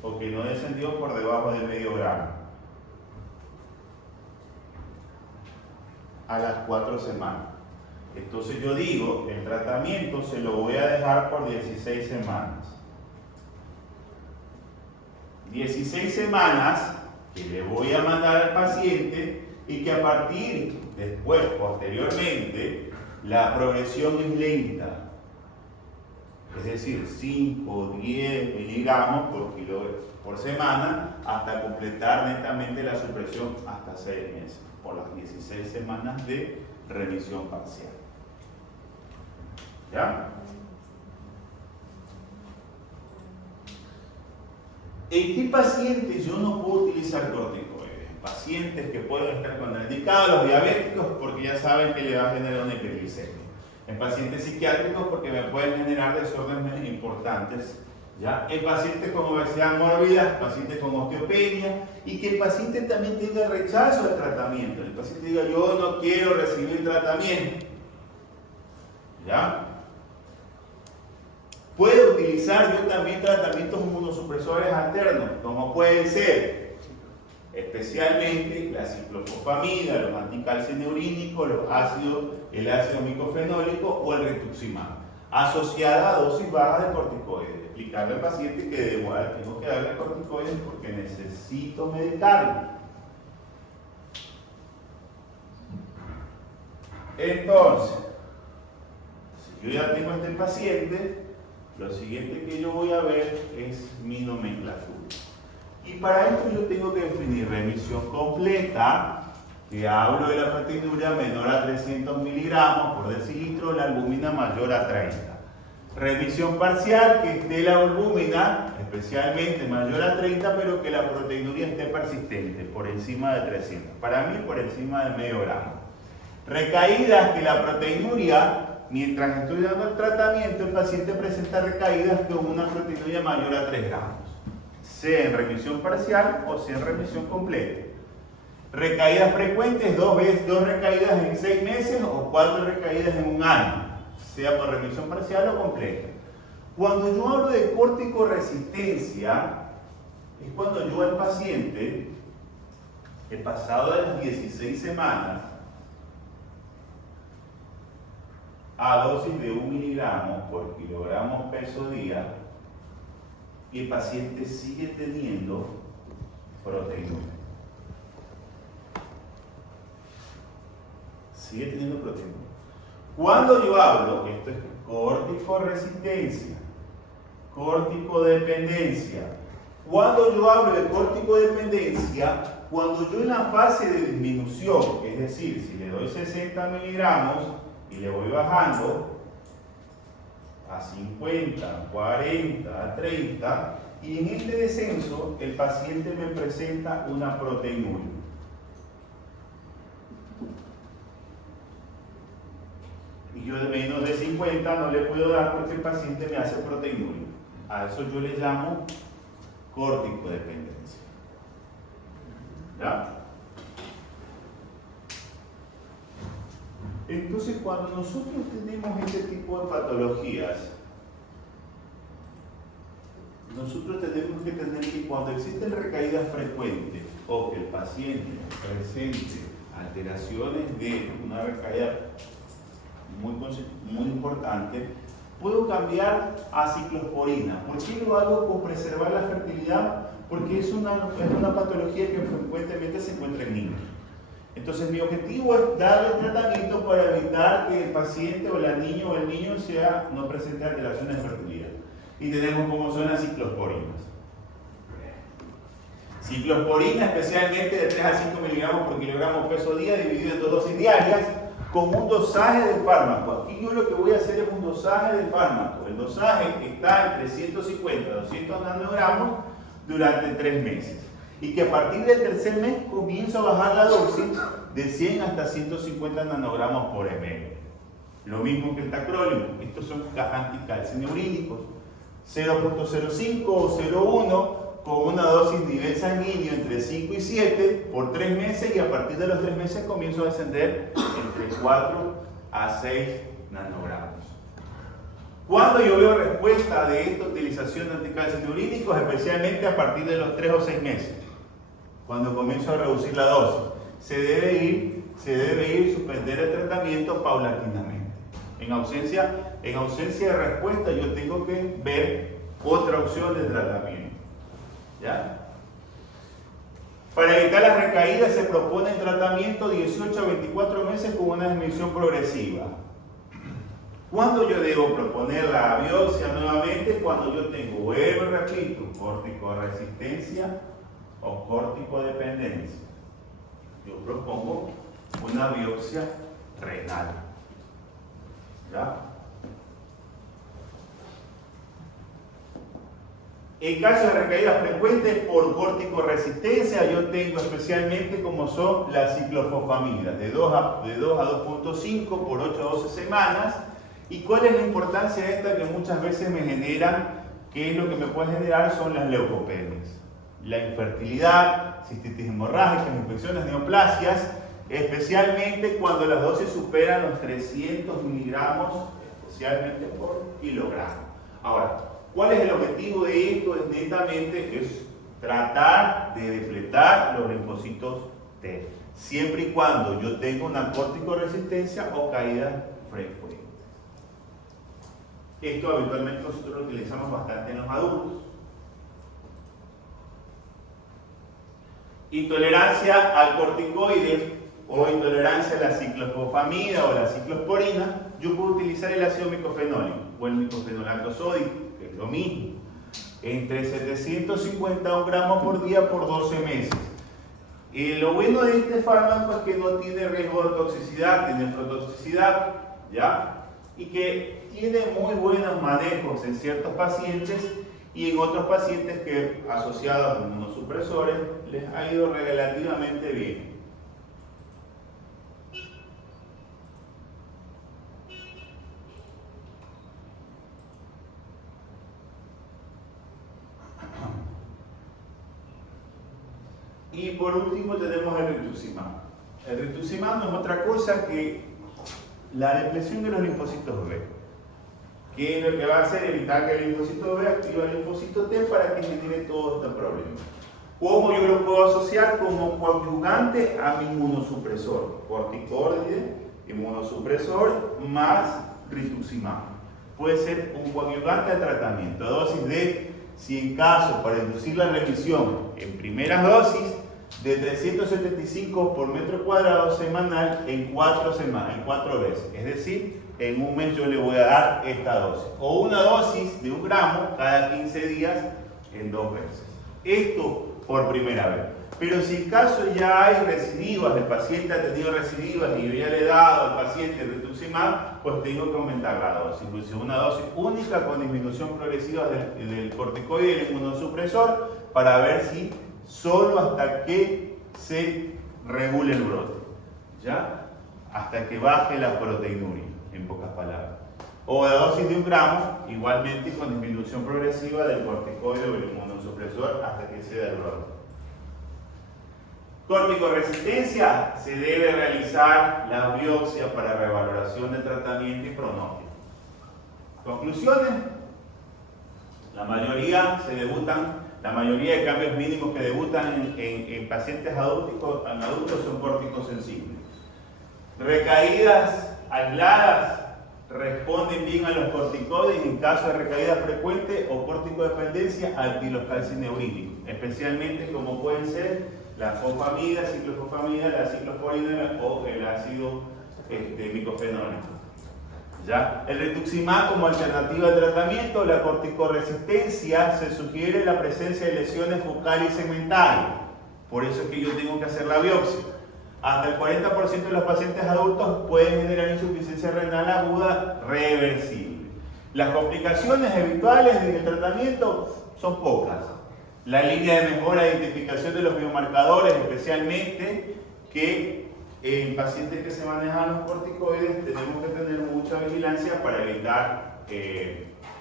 o que no descendió por debajo de medio gramo, a las 4 semanas. Entonces yo digo, el tratamiento se lo voy a dejar por 16 semanas. 16 semanas que le voy a mandar al paciente y que a partir, después, posteriormente, la progresión es lenta. Es decir, 5, 10 miligramos por semana hasta completar netamente la supresión hasta 6 meses, por las 16 semanas de remisión parcial. ¿Ya? ¿En qué pacientes yo no puedo utilizar corticoides? Pacientes que pueden estar contraindicados, los diabéticos, porque ya saben que le va a generar una hiperglicemia. En pacientes psiquiátricos, porque me pueden generar desórdenes importantes. ¿Ya? En pacientes con obesidad mórbida, pacientes con osteopenia, y que el paciente también tenga rechazo al tratamiento. El paciente diga, yo no quiero recibir tratamiento. ¿Ya? Puedo utilizar yo también tratamientos inmunosupresores alternos, como pueden ser especialmente la ciclofosfamida, los anticalcineurínicos, el ácido micofenólico o el rituximab, asociada a dosis bajas de corticoides. Explicarle al paciente que de igual tengo que darle corticoides porque necesito medicarlo. Entonces, si yo ya tengo a este paciente, lo siguiente que yo voy a ver es mi nomenclatura. Y para esto yo tengo que definir remisión completa, que hablo de la proteinuria menor a 300 miligramos por decilitro, la albúmina mayor a 30. Remisión parcial, que esté la albúmina especialmente mayor a 30, pero que la proteinuria esté persistente, por encima de 300. Para mí, por encima de medio gramo. Recaídas, que la proteinuria, mientras estoy dando el tratamiento, el paciente presenta recaídas con una proteinuria mayor a 3 gramos, sea en remisión parcial o sea en remisión completa. Recaídas frecuentes, 2 recaídas en 6 meses o 4 recaídas en 1 año, sea por remisión parcial o completa. Cuando yo hablo de corticoresistencia, es cuando yo al paciente, el pasado de las 16 semanas, a dosis de 1 miligramo por kilogramo peso día, y el paciente sigue teniendo proteinuria. Sigue teniendo proteinuria. Cuando yo hablo, esto es corticoresistencia, corticodependencia. Cuando yo hablo de corticodependencia, cuando yo en la fase de disminución, es decir, si le doy 60 miligramos y le voy bajando a 50, 40, a 30, y en este descenso el paciente me presenta una proteinuria. Y yo de menos de 50 no le puedo dar porque el paciente me hace proteinuria. A eso yo le llamo corticodependencia. ¿Ya? Entonces, cuando nosotros tenemos este tipo de patologías, nosotros tenemos que tener que cuando existen recaídas frecuentes o que el paciente presente alteraciones de una recaída muy importante, puedo cambiar a ciclosporina. ¿Por qué lo hago? Con preservar la fertilidad, porque es una patología que frecuentemente se encuentra en niños. Entonces mi objetivo es darle tratamiento para evitar que el paciente o la niña o el niño no presente alteraciones de fertilidad. Y tenemos como son las ciclosporinas. Ciclosporina especialmente de 3 a 5 miligramos por kilogramo peso día dividido en 2 dosis diarias con un dosaje del fármaco. Aquí yo lo que voy a hacer es un dosaje del fármaco. El dosaje está entre 150 a 200 nanogramos durante 3 meses. Y que a partir del tercer mes comienzo a bajar la dosis de 100 hasta 150 nanogramos por ml. Lo mismo que el tacrolimus. Estos son anticalcinurínicos. 0.05 o 0.1 con una dosis nivel sanguíneo entre 5 y 7 por 3 meses y a partir de los 3 meses comienzo a descender entre 4 a 6 nanogramos. Cuando yo veo respuesta de esta utilización de anticalcinurínicos, especialmente a partir de los 3 o 6 meses, cuando comienzo a reducir la dosis, se debe ir suspender el tratamiento paulatinamente. En ausencia de respuesta, yo tengo que ver otra opción de tratamiento. ¿Ya? Para evitar las recaídas se propone el tratamiento 18 a 24 meses con una disminución progresiva. ¿Cuándo yo debo proponer la biopsia nuevamente? Cuando yo tengo, vuelvo y repito, corticoresistencia o corticodependencia. Yo propongo una biopsia renal. ¿Ya? En caso de recaídas frecuentes por corticoresistencia, yo tengo especialmente como son las ciclofosfamidas, de 2 a 2.5 por 8 a 12 semanas. ¿Y cuál es la importancia de esta que muchas veces me generan? ¿Qué es lo que me puede generar? Son las leucopenias. La infertilidad, cistitis hemorrágica, infecciones, neoplasias, especialmente cuando las dosis superan los 300 miligramos, especialmente por kilogramo. Ahora, ¿cuál es el objetivo de esto? Netamente es tratar de depletar los linfocitos T, siempre y cuando yo tenga una corticoresistencia o caídas frecuentes. Esto habitualmente nosotros lo utilizamos bastante en los adultos. Intolerancia al corticoides o intolerancia a la ciclofosfamida o la ciclosporina, yo puedo utilizar el ácido micofenólico o el micofenolato sódico, que es lo mismo, entre 750 gramos por día por 12 meses. Lo bueno de este fármaco es que no tiene riesgo de toxicidad, tiene nefrotoxicidad, ¿ya? Y que tiene muy buenos manejos en ciertos pacientes y en otros pacientes que asociados a inmunosupresores les ha ido relativamente bien. Y por último tenemos el rituximab. El rituximab no es otra cosa que la depresión de los linfocitos B. ¿Qué es lo que va a hacer? Evitar que el linfocito B active el linfocito T para que genere todo este problema. ¿Cómo yo lo puedo asociar? Como coadyuvante a mi inmunosupresor. Corticoide, inmunosupresor más rituximab. Puede ser un coadyuvante al tratamiento. Dosis de, si en caso, para inducir la remisión, en primeras dosis, de 375 por metro cuadrado semanal en 4 veces. Es decir, en un mes yo le voy a dar esta dosis. O una dosis de 1 gramo cada 15 días en 2 veces. Esto por primera vez. Pero si en caso ya hay recidivas, el paciente ha tenido recidivas y yo ya le he dado al paciente rituximab, pues tengo que aumentar la dosis. Pues una dosis única con disminución progresiva del corticoide y del inmunosupresor para ver si solo hasta que se regule el brote, ¿ya? Hasta que baje la proteinuria, en pocas palabras. O la dosis de 1 gramo, igualmente con disminución progresiva del corticoide o del inmunosupresor hasta que se dé el brote. Corticoresistencia, se debe realizar la biopsia para revaloración de tratamiento y pronóstico. Conclusiones. La mayoría de cambios mínimos que debutan en pacientes adultos son córticos sensibles. Recaídas aisladas responden bien a los corticoides en caso de recaída frecuente o córticodependencia altilocalcineurínico, especialmente como pueden ser la fosfamida, ciclofosfamida, la ciclosporina o el ácido micofenólico. ¿Ya? El rituximab como alternativa de tratamiento, la corticoresistencia, se sugiere la presencia de lesiones focales y segmentales. Por eso es que yo tengo que hacer la biopsia. Hasta el 40% de los pacientes adultos pueden generar insuficiencia renal aguda reversible. Las complicaciones habituales del tratamiento son pocas. La línea de mejora de identificación de los biomarcadores, especialmente que en pacientes que se manejan los corticoides tenemos que tener mucha vigilancia para evitar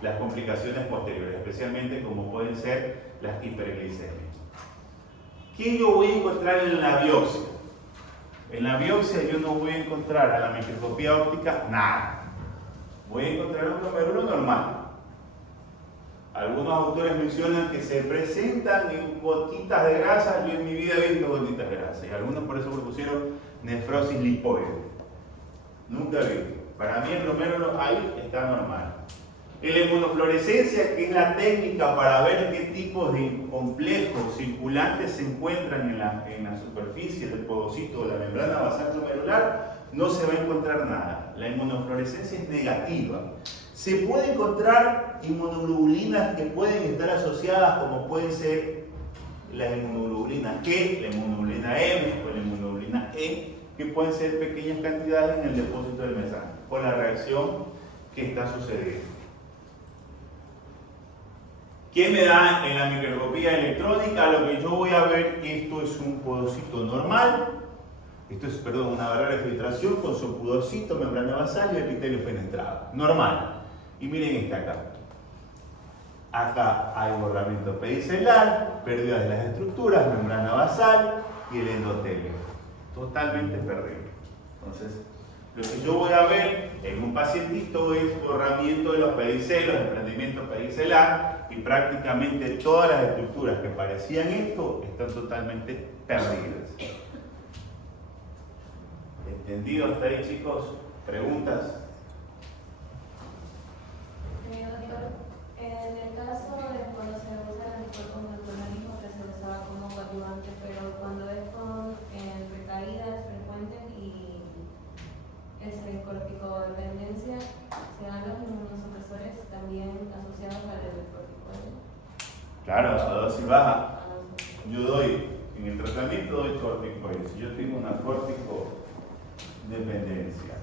las complicaciones posteriores, especialmente como pueden ser las hiperglicemias. ¿Qué yo voy a encontrar en la biopsia? En la biopsia yo no voy a encontrar a la microscopía óptica nada. Voy a encontrar un glomérulo normal. Algunos autores mencionan que se presentan en gotitas de grasa. Yo en mi vida he visto gotitas de grasa y algunos por eso propusieron nefrosis lipoide. Nunca he visto. Para mí el glomérulo ahí está normal. En la inmunofluorescencia, que es la técnica para ver qué tipos de complejos circulantes se encuentran en la superficie del podocito o la membrana basal glomerular, no se va a encontrar nada. La inmunofluorescencia es negativa. Se puede encontrar inmunoglobulinas que pueden estar asociadas, como pueden ser las inmunoglobulinas G, la inmunoglobulina M o la inmunoglobulina E, que pueden ser pequeñas cantidades en el depósito del mesange, por la reacción que está sucediendo. ¿Qué me da en la microscopía electrónica? Lo que yo voy a ver, esto es un podocito normal, esto es, una barrera de filtración con su podocito, membrana basal y epitelio fenestrado, normal. Y miren esta acá. Acá hay borramiento pedicelar, pérdida de las estructuras, membrana basal y el endotelio. Totalmente perdido. Entonces, lo que yo voy a ver en un pacientito es borramiento de los pedicelos, desprendimiento pedicelar, y prácticamente todas las estructuras que parecían esto están totalmente perdidas. ¿Entendido hasta ahí, chicos? ¿Preguntas? Doctor, en el caso de cuando se usa el anticuerpo que se usaba como coadyuvante, pero cuando es con recaídas frecuentes y corticodependencia, ¿se dan los inmunosupresores también asociados al corticoide? Claro, a dosis baja. Yo doy, en el tratamiento doy corticoides. Si yo tengo una corticodependencia,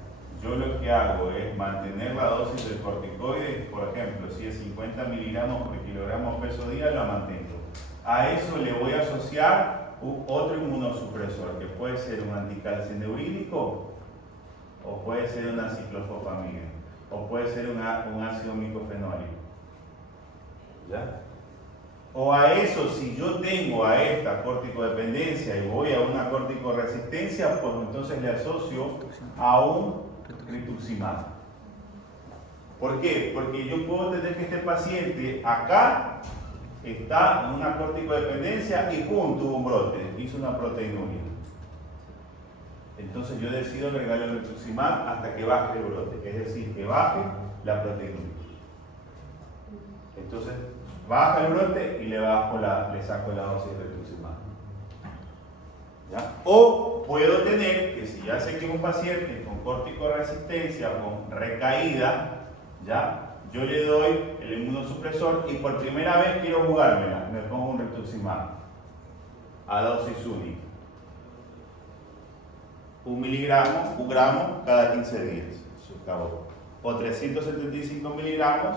yo lo que hago es mantener la dosis del corticoide, por ejemplo, si es 50 miligramos por kilogramo peso día, la mantengo. A eso le voy a asociar otro inmunosupresor, que puede ser un anticalcineurídico, o puede ser una ciclofosfamida, o puede ser un ácido micofenólico. ¿Ya? O a eso, si yo tengo a esta corticodependencia y voy a una corticoresistencia, pues entonces le asocio a un rituximab. ¿Por qué? Porque yo puedo tener que este paciente acá está en una corticodependencia y ¡pum! Tuvo un brote, hizo una proteinuria. Entonces yo decido agregarle el rituximab hasta que baje el brote, es decir, que baje la proteinuria. Entonces baja el brote y le saco la dosis de rituximab. ¿Ya? O puedo tener que, si ya sé que un paciente con corticoresistencia, con recaída, ¿ya? Yo le doy el inmunosupresor y por primera vez quiero jugármela, me pongo un rituximab a dosis única. 1 gramo cada 15 días, se acabó. O 375 miligramos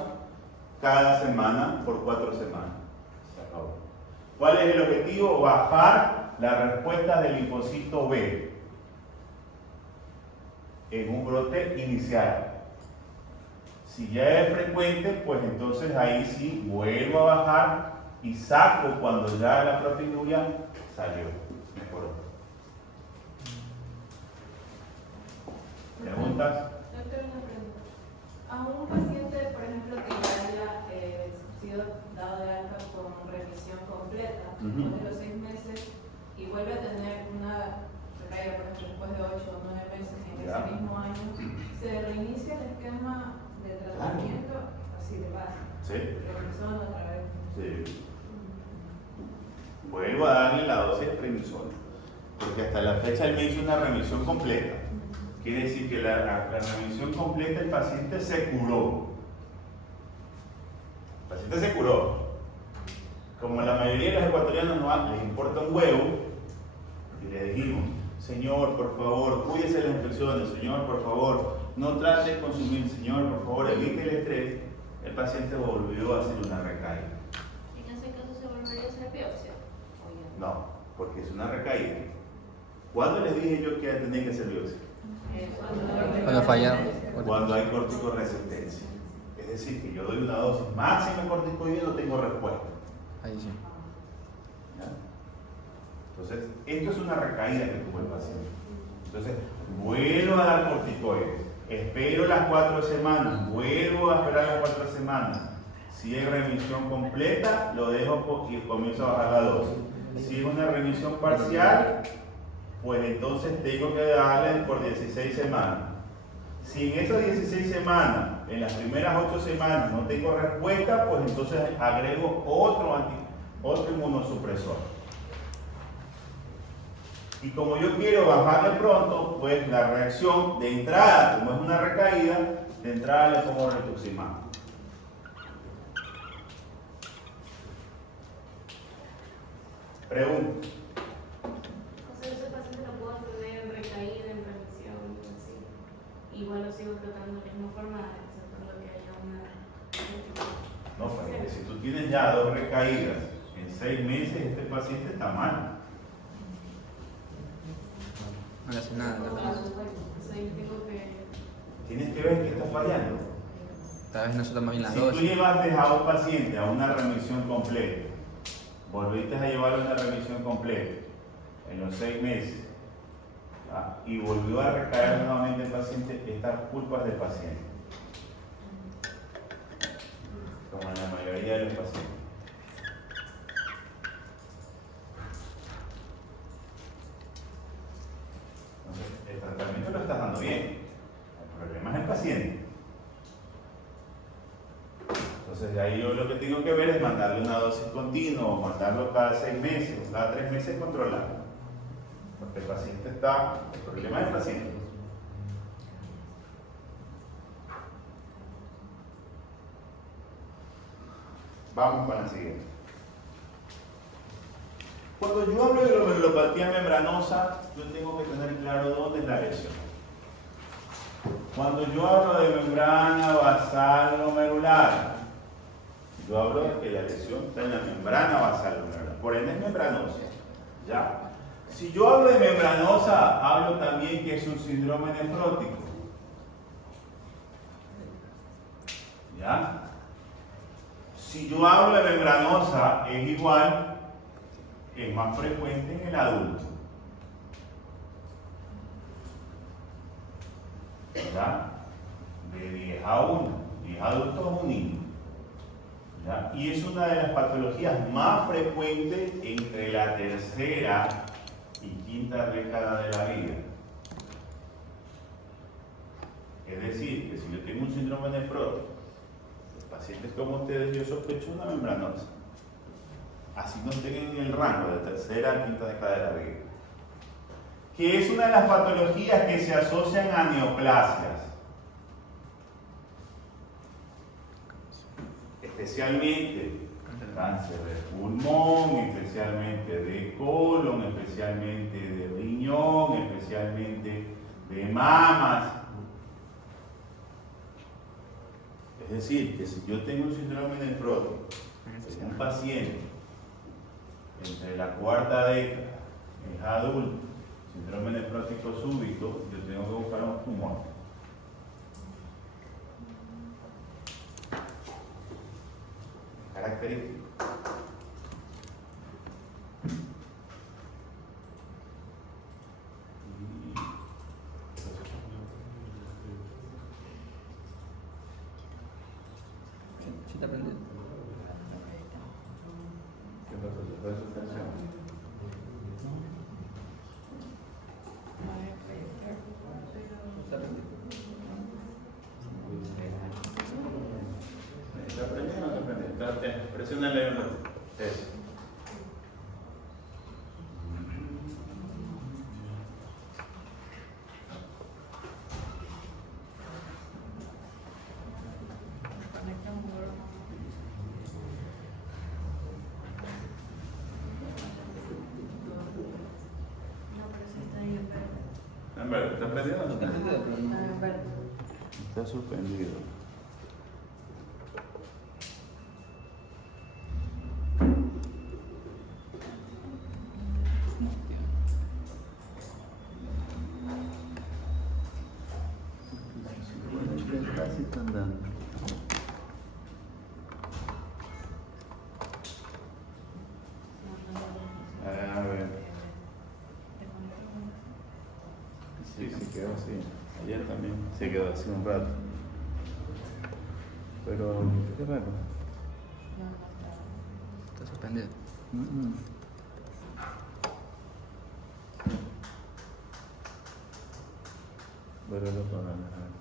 cada semana por 4 semanas, se acabó. ¿Cuál es el objetivo? Bajar la respuesta del linfocito B en un brote inicial. Si ya es frecuente, pues entonces ahí sí vuelvo a bajar y saco cuando ya la proteinuria salió, mejoró. ¿Preguntas? Doctor, una pregunta. A un paciente, por ejemplo, que ya haya sido prednisona otra vez. Sí. Vuelvo a darle la dosis de prednisona, porque hasta la fecha él me hizo una remisión completa. Quiere decir que la remisión completa, el paciente se curó. El paciente se curó. Como la mayoría de los ecuatorianos no les importa un huevo, y le dijimos, señor, por favor, cuídese de las infecciones, señor, por favor, no trate de consumir, señor, por favor, evite el estrés, el paciente volvió a hacer una recaída. ¿En ese caso se volvería a hacer biopsia? ¿O ya? No, porque es una recaída. ¿Cuándo les dije yo que tenía que hacer biopsia? Cuando fallaron. Cuando hay corticoresistencia. Es decir, que yo doy una dosis máxima de corticoide y no tengo respuesta. Ahí sí. ¿Ya? Entonces, esto es una recaída que tuvo el paciente. Entonces, vuelvo a dar corticoides. Espero las 4 semanas. Vuelvo a esperar las 4 semanas. Si hay remisión completa, lo dejo y comienzo a bajar la dosis. Si es una remisión parcial, pues entonces tengo que darle por 16 semanas. Si en esas 16 semanas, en las primeras 8 semanas no tengo respuesta, pues entonces agrego otro inmunosupresor. Y como yo quiero bajarle pronto, pues la reacción de entrada, como es una recaída, de entrada le pongo rituximab. Pregunta. O sea, ese paciente lo puedo tener en recaída, en remisión, así. Igual lo sigo tratando de la misma forma, exceptuando que haya una. No, porque si tú tienes ya 2 recaídas en 6 meses, este paciente está mal. No le hace nada. O sea, yo tengo que. Tienes que ver que está fallando. Tal vez no se toma bien las Si tú dosis. llevaste a un paciente a una remisión completa, volviste a llevarlo a una remisión completa en los 6 meses, ¿ah? Y volvió a recaer nuevamente el paciente, estas culpas del paciente, como en la mayoría de los pacientes. Entonces, el tratamiento lo estás dando bien, el problema es el paciente. Entonces, de ahí yo lo que tengo que ver es mandarle una dosis continua, o mandarlo cada 6 meses, o cada 3 meses controlado. Porque el paciente está, el problema es el paciente. Vamos con la siguiente. Cuando yo hablo de glomerulopatía membranosa, yo tengo que tener claro dónde es la lesión. Cuando yo hablo de membrana basal glomerular, yo hablo de que la lesión está en la membrana basal glomerular, por ende es membranosa. ¿Ya? Si yo hablo de membranosa, hablo también que es un síndrome nefrótico. ¿Ya? Si yo hablo de membranosa, es igual, es más frecuente en el adulto. ¿Ya? De 10 a 1, 10 adultos a un niño. ¿Ya? Y es una de las patologías más frecuentes entre la tercera y quinta década de la vida. Es decir, que si yo tengo un síndrome nefrótico, los pacientes como ustedes, yo sospecho una membranosa. Así no estén en el rango de tercera a quinta década de la vida. Que es una de las patologías que se asocian a neoplasias. Especialmente cáncer de pulmón, especialmente de colon, especialmente de riñón, especialmente de mamas. Es decir, que si yo tengo un síndrome nefrótico en un paciente entre la cuarta década, es adulto, síndrome nefrótico súbito, yo tengo que buscar un tumor. Característica. ¿Sí te aprendí? ¿Qué pasó? ¿Se fue de suspensión? ¿Te aprendí? ¿Te aprendí o no te aprendí? Presiónale un ratito. Eso. No, pero sí está ahí en verde. En verdad, ¿está prendido o no? Está prendido, pero Está no. en verde. Está suspendido. Casi está andando. A ver. Sí, se quedó así. Ayer también se quedó así un rato. Pero, qué raro. Está suspendido. Pero lo pongan, a ver.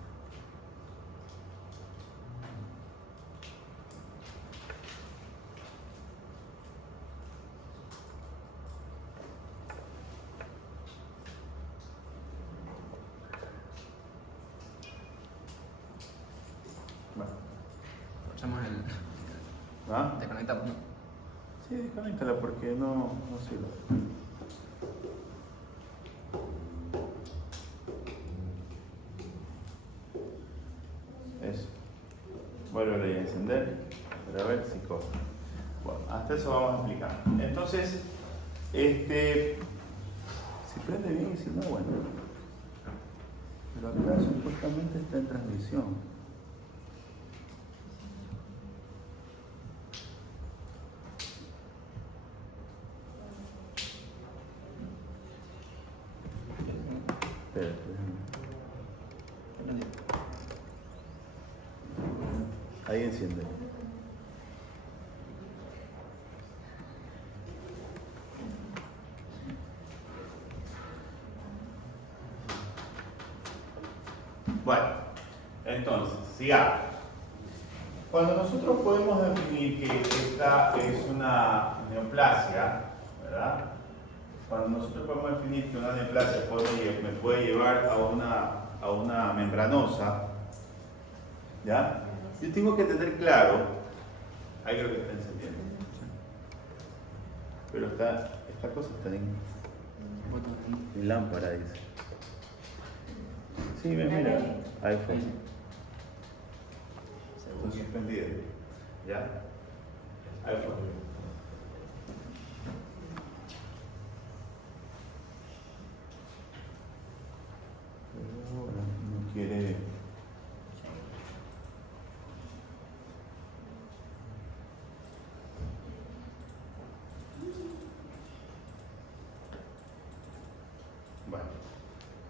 Bueno. Aprovechamos el. ¿Ah? Desconectamos, ¿no? Sí, desconéctala porque no sirve. Eso. Vuelve a encender para ver si corre. Bueno, hasta eso vamos a explicar. Entonces, si prende bien y si no, bueno. Pero acá supuestamente está en transmisión. Espérate, déjame. Ahí enciende. Bueno, entonces, sigamos. Cuando nosotros podemos definir que esta es una neoplasia, ¿verdad? Cuando nosotros podemos definir que una neoplasia me puede llevar a una membranosa, ¿ya? Yo tengo que tener claro, ahí creo que está encendiendo, pero esta cosa está en lámpara, dice. Sí, mira, ahí fue. Está suspendido, ¿ya? Ahí fue. Pero ahora no quiere. Bueno,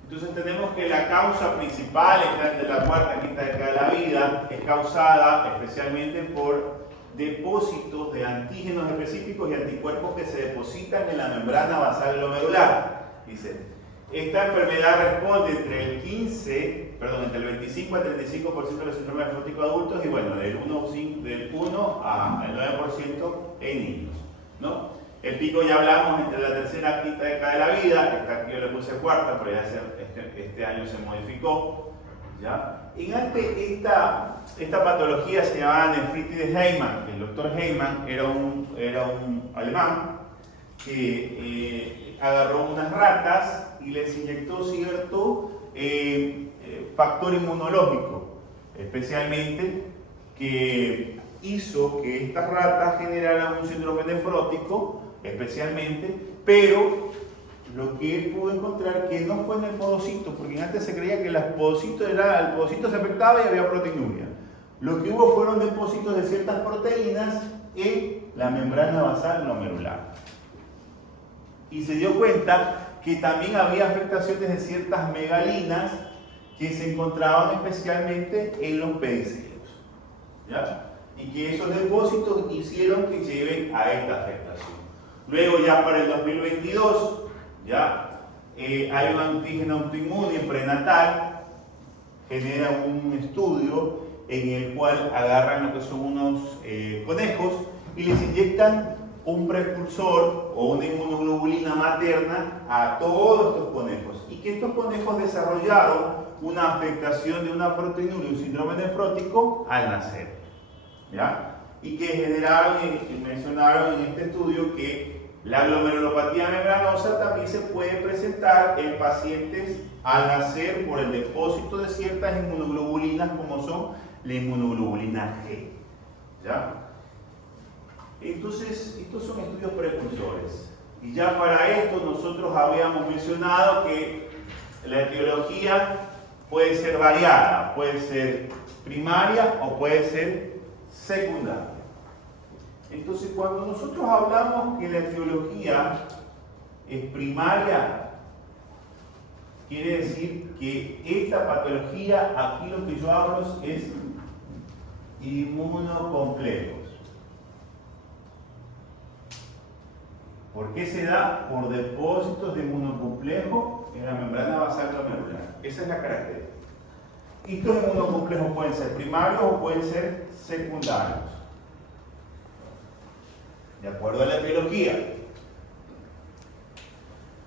entonces tenemos que la causa principal de la cuarta quinta década de la vida es causada especialmente por depósitos de antígenos específicos y anticuerpos que se depositan en la membrana basal glomerular. Dice, esta enfermedad responde entre el 25 al 35% de los síndromes nefróticos adultos y bueno, del 1 al 9% en niños, ¿no? El pico ya hablamos entre la tercera y quinta década de la vida, esta aquí yo le puse cuarta, pero ya este año se modificó, ¿ya? En antes esta patología se llamaba nefritis de Heymann. El doctor Heymann era un alemán que agarró unas ratas y les inyectó cierto factor inmunológico, especialmente que hizo que estas ratas generaran un síndrome nefrótico, especialmente, pero lo que él pudo encontrar que no fue en el podocito, porque antes se creía que el podocito se afectaba y había proteinuria. Lo que hubo fueron depósitos de ciertas proteínas en la membrana basal glomerular. Y se dio cuenta que también había afectaciones de ciertas megalinas que se encontraban especialmente en los pedicelios, ¿ya? Y que esos depósitos hicieron que lleven a esta afectación. Luego ya para el 2022, ya hay un antígeno autoinmune prenatal, genera un estudio en el cual agarran lo que son unos conejos y les inyectan un precursor o una inmunoglobulina materna a todos estos conejos, y que estos conejos desarrollaron una afectación de una proteinúria, un síndrome nefrótico al nacer, ¿ya? Y que generaron y mencionaron en este estudio que la glomerulopatía membranosa también se puede presentar en pacientes al nacer por el depósito de ciertas inmunoglobulinas, como son la inmunoglobulina G, ¿ya? Entonces, estos son estudios precursores. Y ya para esto nosotros habíamos mencionado que la etiología puede ser variada, puede ser primaria o puede ser secundaria. Entonces, cuando nosotros hablamos que la etiología es primaria, quiere decir que esta patología, aquí lo que yo hablo es inmunocomplejos. ¿Por qué se da? Por depósitos de inmunocomplejo en la membrana basal glomerular. Esa es la característica. Estos inmunocomplejos pueden ser primarios o pueden ser secundarios, de acuerdo a la etiología.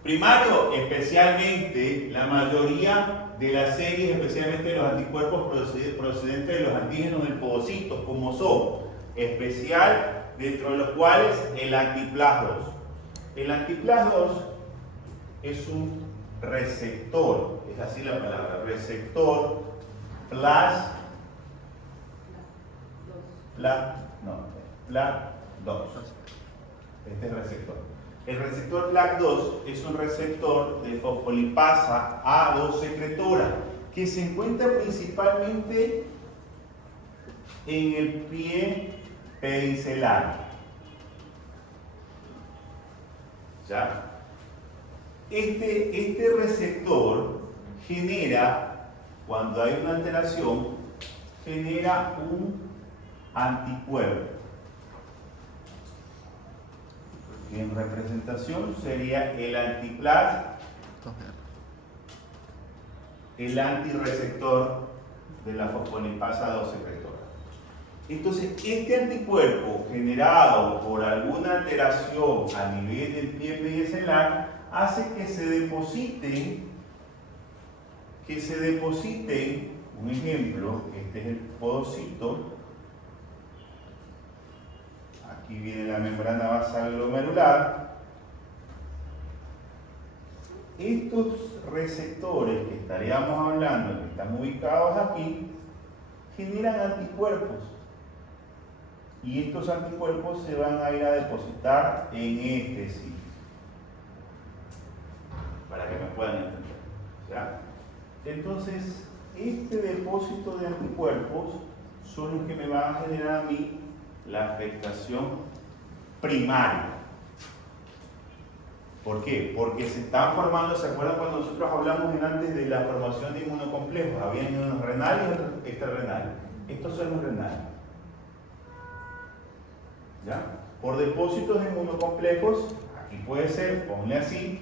Primario, especialmente la mayoría de las series, especialmente los anticuerpos procedentes de los antígenos del podocitos, como son especial, dentro de los cuales el antiplas 2. El antiplas 2 es un receptor, es así la palabra, receptor PLAS 2. Este es el receptor. El receptor PLAC2 es un receptor de fosfolipasa A2 secretora que se encuentra principalmente en el pie pedicelar. ¿Ya? Este receptor genera, cuando hay una alteración, genera un anticuerpo. Que en representación sería el antiplas, el antirreceptor de la fosfolipasa 2 secretora. Entonces, este anticuerpo generado por alguna alteración a nivel del pie pedicelar hace que se depositen, un ejemplo, este es el podocito, aquí viene la membrana basal glomerular. Estos receptores que estaríamos hablando, que están ubicados aquí, generan anticuerpos. Y estos anticuerpos se van a ir a depositar en este sitio. Para que me puedan entender, ¿ya? Entonces, este depósito de anticuerpos son los que me van a generar a mí la afectación primaria. ¿Por qué? Porque se están formando, ¿se acuerdan cuando nosotros hablamos antes de la formación de inmunocomplejos? Habían unos renales y otros extrarrenales. Estos son los renales. ¿Ya? Por depósitos de inmunocomplejos, aquí puede ser, ponle así,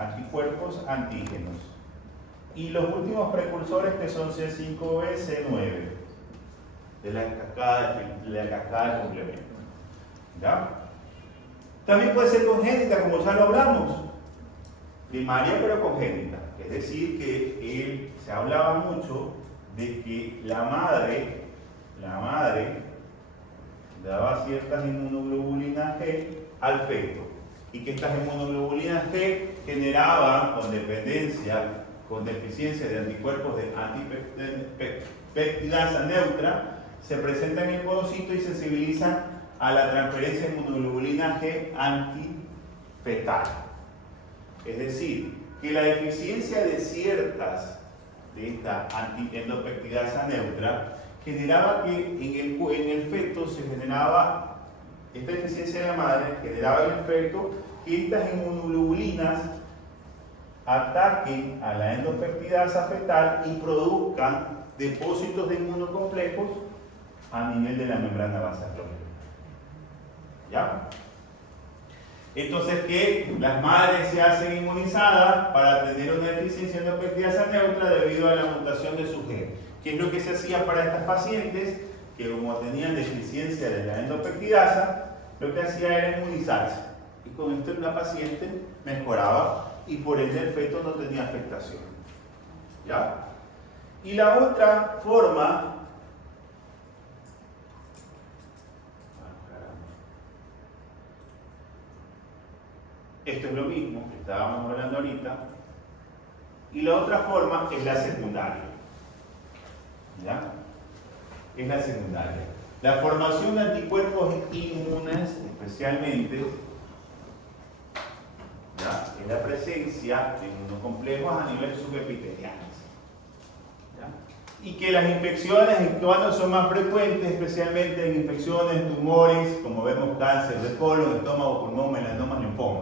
anticuerpos antígenos. Y los últimos precursores que son C5b, C9, de la cascada de complemento. ¿Ya? También puede ser congénita, como ya lo hablamos, primaria pero congénita. Es decir, que se hablaba mucho de que la madre daba ciertas inmunoglobulinas G al feto, y que estas inmunoglobulinas G generaban, con deficiencia de anticuerpos de antipeptidasa neutra, se presentan en el podocito y sensibilizan a la transferencia de inmunoglobulina G antifetal. Es decir, que la deficiencia de ciertas de esta antiendopeptidasa neutra generaba que en el feto se generaba, esta deficiencia de la madre generaba en el feto que estas inmunoglobulinas ataquen a la endopeptidasa fetal y produzcan depósitos de inmunocomplejos a nivel de la membrana basal glomerular. ¿Ya? Entonces, que las madres se hacen inmunizadas para tener una deficiencia endopectidasa neutra debido a la mutación de su gen. ¿Qué es lo que se hacía para estas pacientes? Que como tenían deficiencia de la endopectidasa, lo que hacía era inmunizarse. Y con esto la paciente mejoraba y por ende el feto no tenía afectación. ¿Ya? Y la otra forma, esto es lo mismo que estábamos hablando ahorita, y la otra forma es la secundaria. ¿Ya? Es la secundaria. La formación de anticuerpos inmunes, especialmente, ¿ya? Es la presencia de inmunocomplejos a nivel subepitelial. Y que las infecciones cuando son más frecuentes, especialmente en infecciones, tumores, como vemos cáncer de colon, estómago, pulmón, melanomas, linfoma.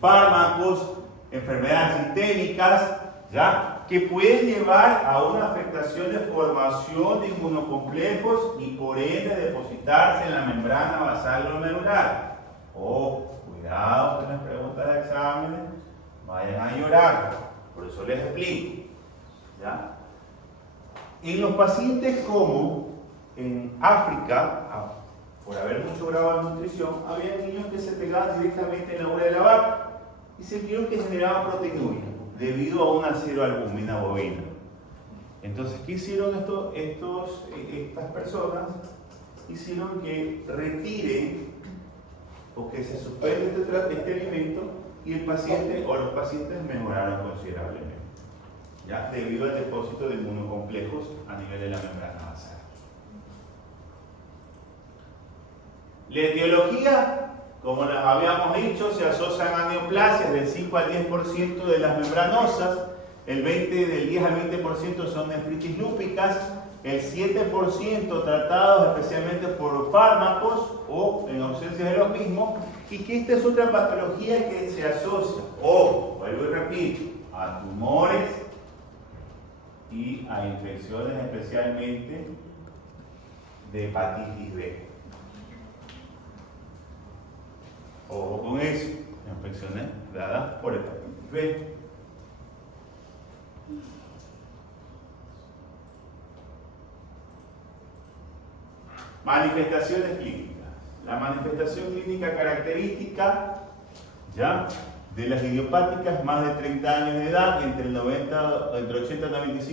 Fármacos, enfermedades sistémicas, ¿ya? Que pueden llevar a una afectación de formación de inmunocomplejos y por ende depositarse en la membrana basal glomerular. Oh, cuidado con las preguntas de exámenes, vayan a llorar, por eso les explico. ¿Ya? En los pacientes como en África, por haber mucho grado de nutrición, había niños que se pegaban directamente en la urea de la vaca y se vieron que generaba proteinuria debido a una ceroalbúmina bovina. Entonces, ¿qué hicieron estas personas? Hicieron que retiren o que se suspende este alimento y el paciente o los pacientes mejoraron considerablemente, ¿ya? Debido al depósito de inmunocomplejos a nivel de la membrana basal. La etiología, como les habíamos dicho, se asocian a neoplasias del 5 al 10% de las membranosas, del 10 al 20% son nefritis lúpicas, el 7% tratados especialmente por fármacos o en ausencia de los mismos, y que esta es otra patología que se asocia, vuelvo y repito, a tumores y a infecciones especialmente de hepatitis B. Ojo con eso, infecciones dadas por hepatitis B. Manifestaciones clínicas. La manifestación clínica característica, ¿ya?, de las idiopáticas más de 30 años de edad, entre 80 y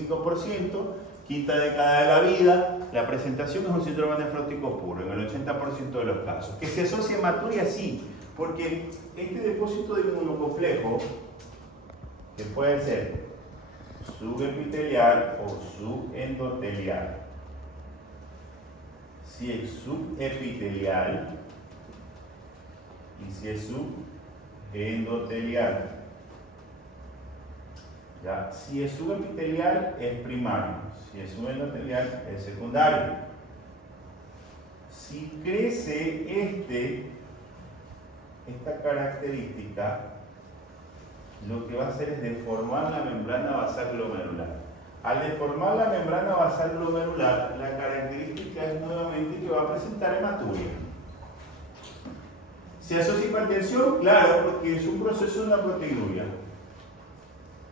95%, quinta década de la vida, la presentación es un síndrome nefrótico puro, en el 80% de los casos. ¿Que se asocia a hematuria? Sí, porque este depósito de inmunocomplejo, que puede ser subepitelial o subendotelial, si es subepitelial y si es subendotelial. ¿Ya? Si es subepitelial es primario, si es subendotelial es secundario. Si crece esta característica, lo que va a hacer es deformar la membrana basal glomerular. Al deformar la membrana basal glomerular, la característica es nuevamente que va a presentar hematuria. ¿Se asocia a hipertensión? Claro, porque es un proceso de una proteinuria.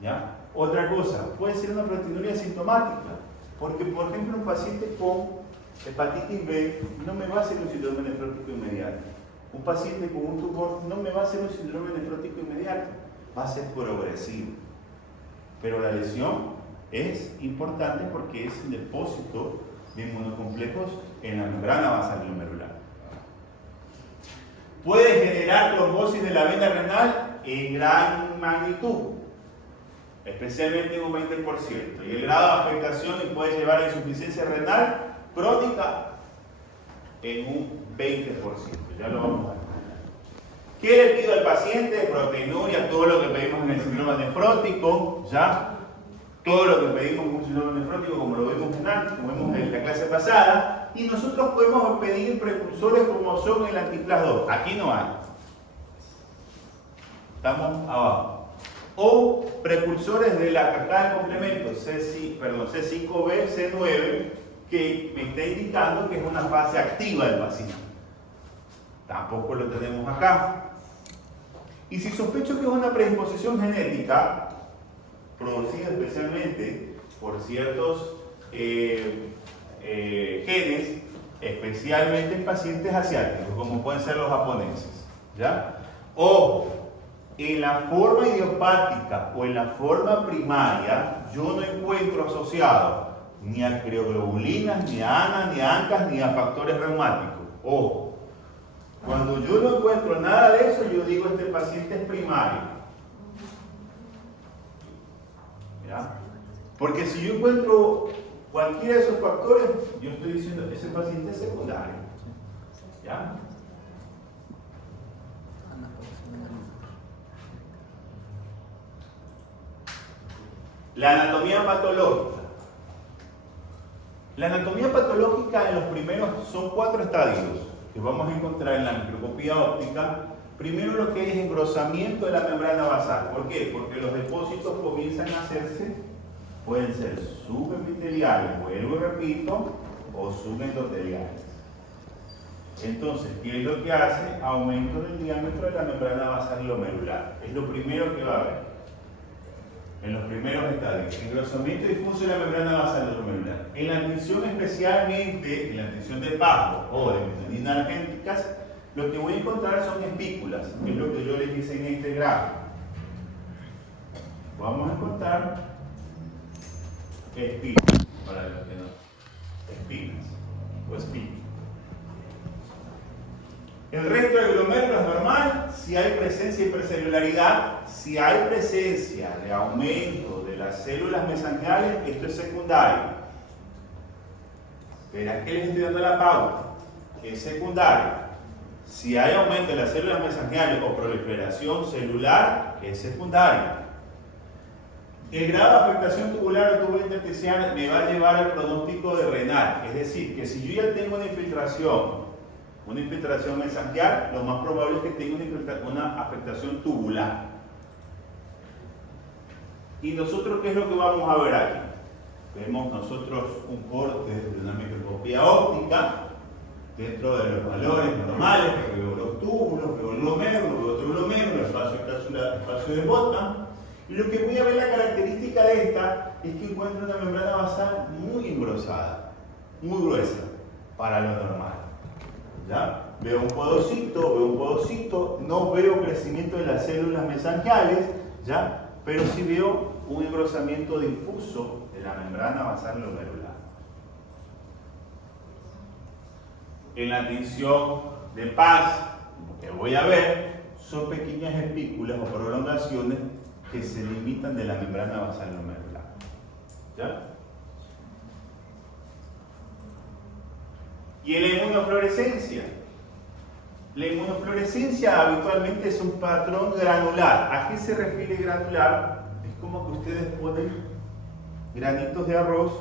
¿Ya? Otra cosa, puede ser una proteinuria sintomática, porque por ejemplo un paciente con hepatitis B no me va a hacer un síndrome nefrótico inmediato. Un paciente con un tumor no me va a hacer un síndrome nefrótico inmediato, va a ser progresivo. Pero la lesión es importante porque es el depósito de inmunocomplejos en la membrana basal glomerular. Puede generar trombosis de la vena renal en gran magnitud, especialmente en un 20%, y el grado de afectación puede llevar a insuficiencia renal crónica en un 20%. Ya lo vamos a ver. ¿Qué le pido al paciente? Proteinuria, todo lo que pedimos en el síndrome nefrótico, ¿ya? Todo lo que pedimos en un síndrome nefrótico, como lo vimos en la clase pasada, y nosotros podemos pedir precursores como son el anticlas 2. Aquí no hay. Estamos abajo. O precursores de la cascada de complemento C5b, C9, que me está indicando que es una fase activa del paciente. Tampoco lo tenemos acá. Y si sospecho que es una predisposición genética, producida especialmente por ciertos genes, especialmente en pacientes asiáticos, como pueden ser los japoneses, ¿ya? Ojo, en la forma idiopática o en la forma primaria, yo no encuentro asociado ni a crioglobulinas, ni a ANA, ni a ANCAS, ni a factores reumáticos. Ojo, cuando yo no encuentro nada de eso, yo digo este paciente es primario. ¿Ya? Porque si yo encuentro cualquiera de esos factores, yo estoy diciendo que ese paciente es secundario. ¿Ya? La anatomía patológica. La anatomía patológica en los primeros son 4 estadios que vamos a encontrar en la microscopía óptica. Primero lo que es engrosamiento de la membrana basal. ¿Por qué? Porque los depósitos comienzan a hacerse, pueden ser subepiteliales, vuelvo y repito, o subendoteliales. Entonces, ¿qué es lo que hace? Aumento del diámetro de la membrana basal glomerular. Es lo primero que va a haber en los primeros estadios. Engrosamiento difuso de la membrana basal glomerular. En la admisión, especialmente en la admisión de Pajo o de metaninas argénicas, lo que voy a encontrar son espículas, que es lo que yo les hice en este gráfico. Vamos a encontrar espinas, para los que no, espinas o espinas. El resto del glomérulo es normal si hay presencia de hipercelularidad, si hay presencia de aumento de las células mesangiales, esto es secundario. Pero aquí les estoy dando la pauta, que es secundario. Si hay aumento de las células mesangiales o proliferación celular, es secundario. El grado de afectación tubular o tubular intersticial me va a llevar al pronóstico de renal. Es decir, que si yo ya tengo una infiltración mesangial, lo más probable es que tenga una afectación tubular. ¿Y nosotros qué es lo que vamos a ver aquí? Vemos nosotros un corte de una microscopía óptica dentro de los valores normales, que veo los túbulos, veo el glomérulo, veo otro glomérulo, espacio de Botman. Y lo que voy a ver, la característica de esta, es que encuentro una membrana basal muy engrosada, muy gruesa, para lo normal. ¿Ya? Veo un podocito, no veo crecimiento de las células mesangiales, ¿ya? Pero sí veo un engrosamiento difuso de la membrana basal glomerular. En la tinción de Paz, lo que voy a ver son pequeñas espículas o prolongaciones que se limitan de la membrana basal glomerular. ¿Ya? Y en la inmunofluorescencia. La inmunofluorescencia habitualmente es un patrón granular. ¿A qué se refiere granular? Es como que ustedes ponen granitos de arroz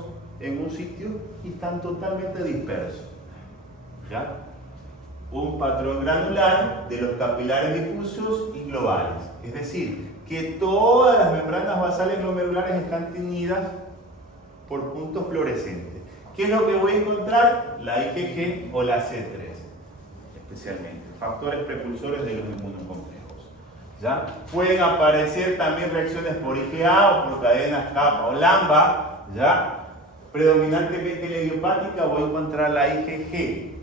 en un sitio y están totalmente dispersos. ¿Ya? Un patrón granular de los capilares difusos y globales. Es decir, que todas las membranas basales glomerulares están teñidas por puntos fluorescentes. ¿Qué es lo que voy a encontrar? La IgG o la C3, especialmente. Factores precursores de los inmunocomplejos. ¿Ya? Pueden aparecer también reacciones por IgA o por cadenas kappa o lambda. ¿Ya? Predominantemente en la idiopática voy a encontrar la IgG,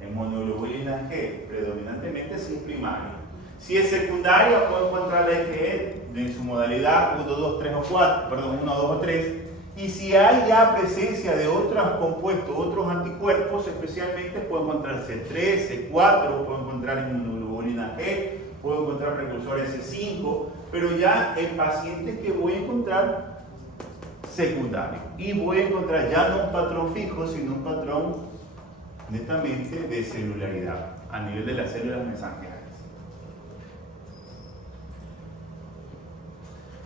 en monoglobulina G, predominantemente si es primaria. Si es secundaria, puedo encontrar la IgE en su modalidad 1, 2, 3 o 4, perdón, 1, 2 o 3. Y si hay ya presencia de otros compuestos, otros anticuerpos, especialmente puedo encontrar C3, C4, puedo encontrar inmunoglobulina G, puedo encontrar precursores C5, pero ya en pacientes que voy a encontrar secundario. Y voy a encontrar ya no un patrón fijo, sino un patrón netamente de celularidad a nivel de las células mesangiales.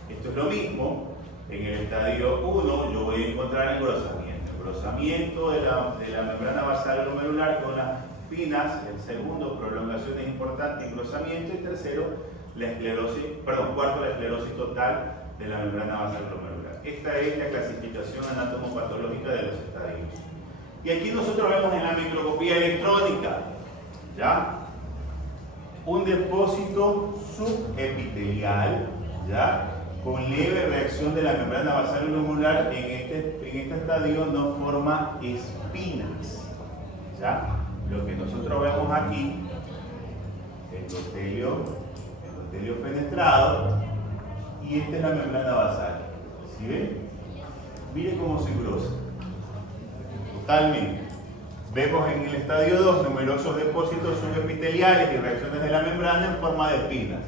Esto es lo mismo. En el estadio 1 yo voy a encontrar engrosamiento de la membrana basal glomerular con las espinas. El segundo, prolongaciones importantes, engrosamiento. Y tercero, cuarto, la esclerosis total de la membrana basal glomerular. Esta es la clasificación anatomopatológica de los estadios. Y aquí nosotros vemos en la microscopía electrónica, ¿ya? un depósito subepitelial, ¿ya? Con leve reacción de la membrana basal glomerular. En este estadio no forma espinas, ¿ya? Lo que nosotros vemos aquí, endotelio fenestrado, y esta es la membrana basal. ¿Sí ven? Mire cómo se engrosa. Totalmente. Vemos en el estadio 2 numerosos depósitos subepiteliales y reacciones de la membrana en forma de espinas.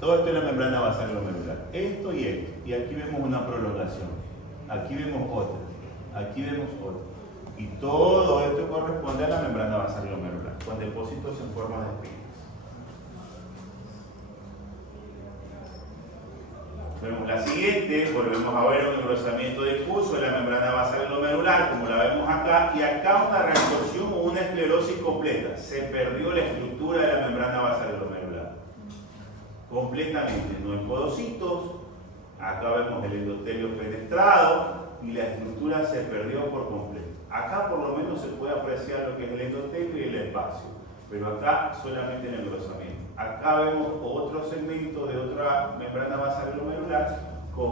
Todo esto es la membrana basal glomerular. Esto y esto. Y aquí vemos una prolongación. Aquí vemos otra. Aquí vemos otra. Y todo esto corresponde a la membrana basal glomerular, con depósitos en forma de espinas. Vemos la siguiente, volvemos a ver un engrosamiento difuso de la membrana basal glomerular, como la vemos acá, y acá una reabsorción o una esclerosis completa. Se perdió la estructura de la membrana basal glomerular. Completamente, no hay podocitos. Acá vemos el endotelio fenestrado y la estructura se perdió por completo. Acá por lo menos se puede apreciar lo que es el endotelio y el espacio, pero acá solamente el engrosamiento. Acá vemos otro segmento de otra membrana basal glomerular con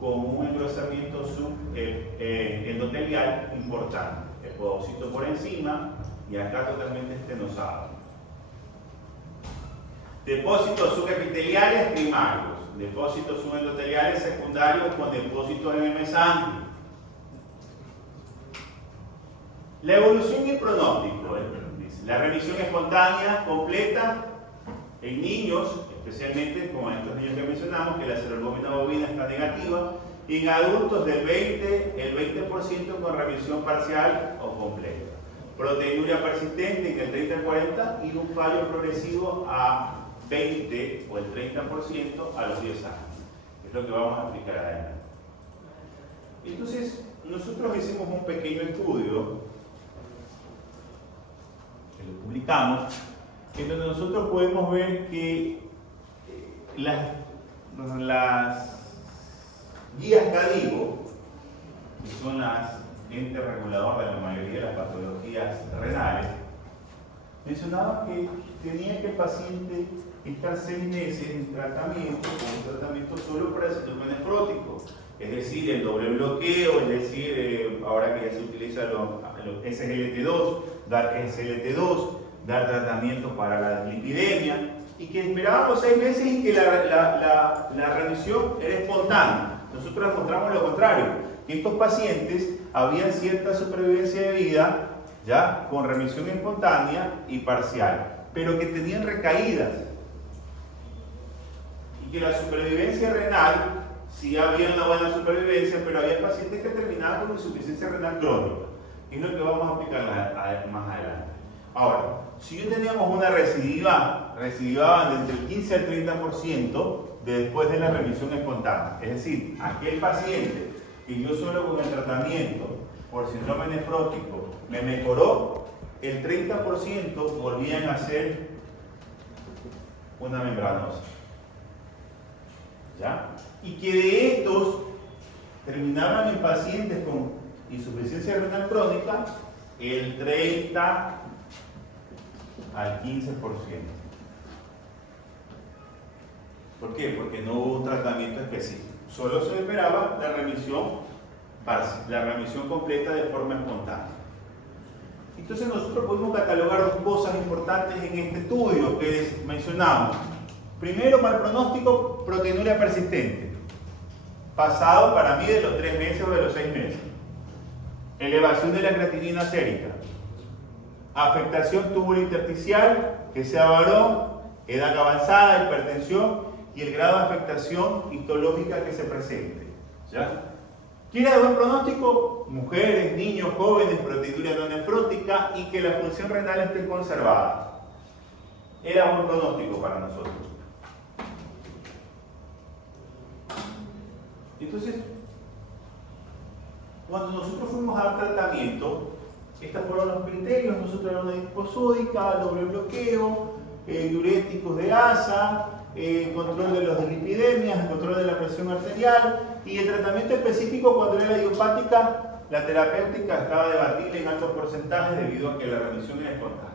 un engrosamiento endotelial importante. El podocito por encima y acá totalmente estenosado. Depósitos subepiteliales primarios, depósitos subendoteliales secundarios con depósitos en el mesanquio. La evolución y el pronóstico. La remisión espontánea completa en niños, especialmente como en estos niños que mencionamos, que la seroalbúmina bovina está negativa, y en adultos el 20% con remisión parcial o completa. Proteinuria persistente en el 30 al 40 y un fallo progresivo a 20 o el 30% a los 10 años. Es lo que vamos a explicar adelante. Entonces, nosotros hicimos un pequeño estudio que lo publicamos, en donde nosotros podemos ver que las guías CADIGO, que son las entes reguladoras de la mayoría de las patologías renales, mencionaban que tenía que el paciente estar 6 meses en tratamiento, con un tratamiento solo para el síndrome nefrótico, es decir, el doble bloqueo, es decir, ahora que ya se utiliza los SGLT2, dar SGLT2, dar tratamiento para la dislipidemia, y que esperábamos 6 meses y que la remisión era espontánea. Nosotros mostramos lo contrario, que estos pacientes había cierta supervivencia de vida, ya con remisión espontánea y parcial, pero que tenían recaídas, y que la supervivencia renal, sí había una buena supervivencia, pero había pacientes que terminaban con insuficiencia renal crónica. Es lo que vamos a aplicar más adelante. Ahora, si yo teníamos una recidivaban entre el 15 al 30% después de la remisión espontánea, es decir, aquel paciente que yo solo con el tratamiento por síndrome nefrótico me mejoró, el 30% volvían a ser una membranosa. ¿Ya? Y que de estos terminaban en pacientes con insuficiencia renal crónica el 30 al 15%. ¿Por qué? Porque no hubo un tratamiento específico. Solo se esperaba la remisión completa de forma espontánea. Entonces nosotros podemos catalogar 2 cosas importantes en este estudio que mencionamos. Primero, mal pronóstico, proteinuria persistente, pasado para mí de los 3 meses o de los 6 meses. Elevación de la creatinina sérica, afectación tubulointersticial, que sea varón, edad avanzada, hipertensión y el grado de afectación histológica que se presente. ¿Ya? ¿Quién era de buen pronóstico? Mujeres, niños, jóvenes, proteinuria no nefrótica y que la función renal esté conservada. Era buen pronóstico para nosotros. Entonces, cuando nosotros fuimos al tratamiento, estos fueron los criterios. Nosotros hablamos de hiposódica, doble bloqueo, diuréticos de ASA, control de las dislipidemias, control de la presión arterial, y el tratamiento específico cuando era idiopática, la terapéutica estaba debatible en altos porcentajes debido a que la remisión era espontánea.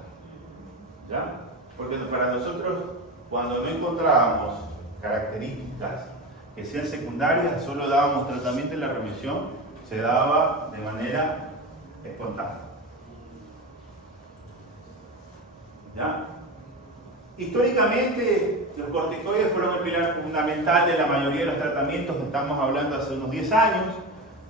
¿Ya? Porque para nosotros, cuando no encontrábamos características que sean secundarias, solo dábamos tratamiento y la remisión se daba de manera espontánea. ¿Ya? Históricamente, los corticoides fueron el pilar fundamental de la mayoría de los tratamientos, estamos hablando hace unos 10 años.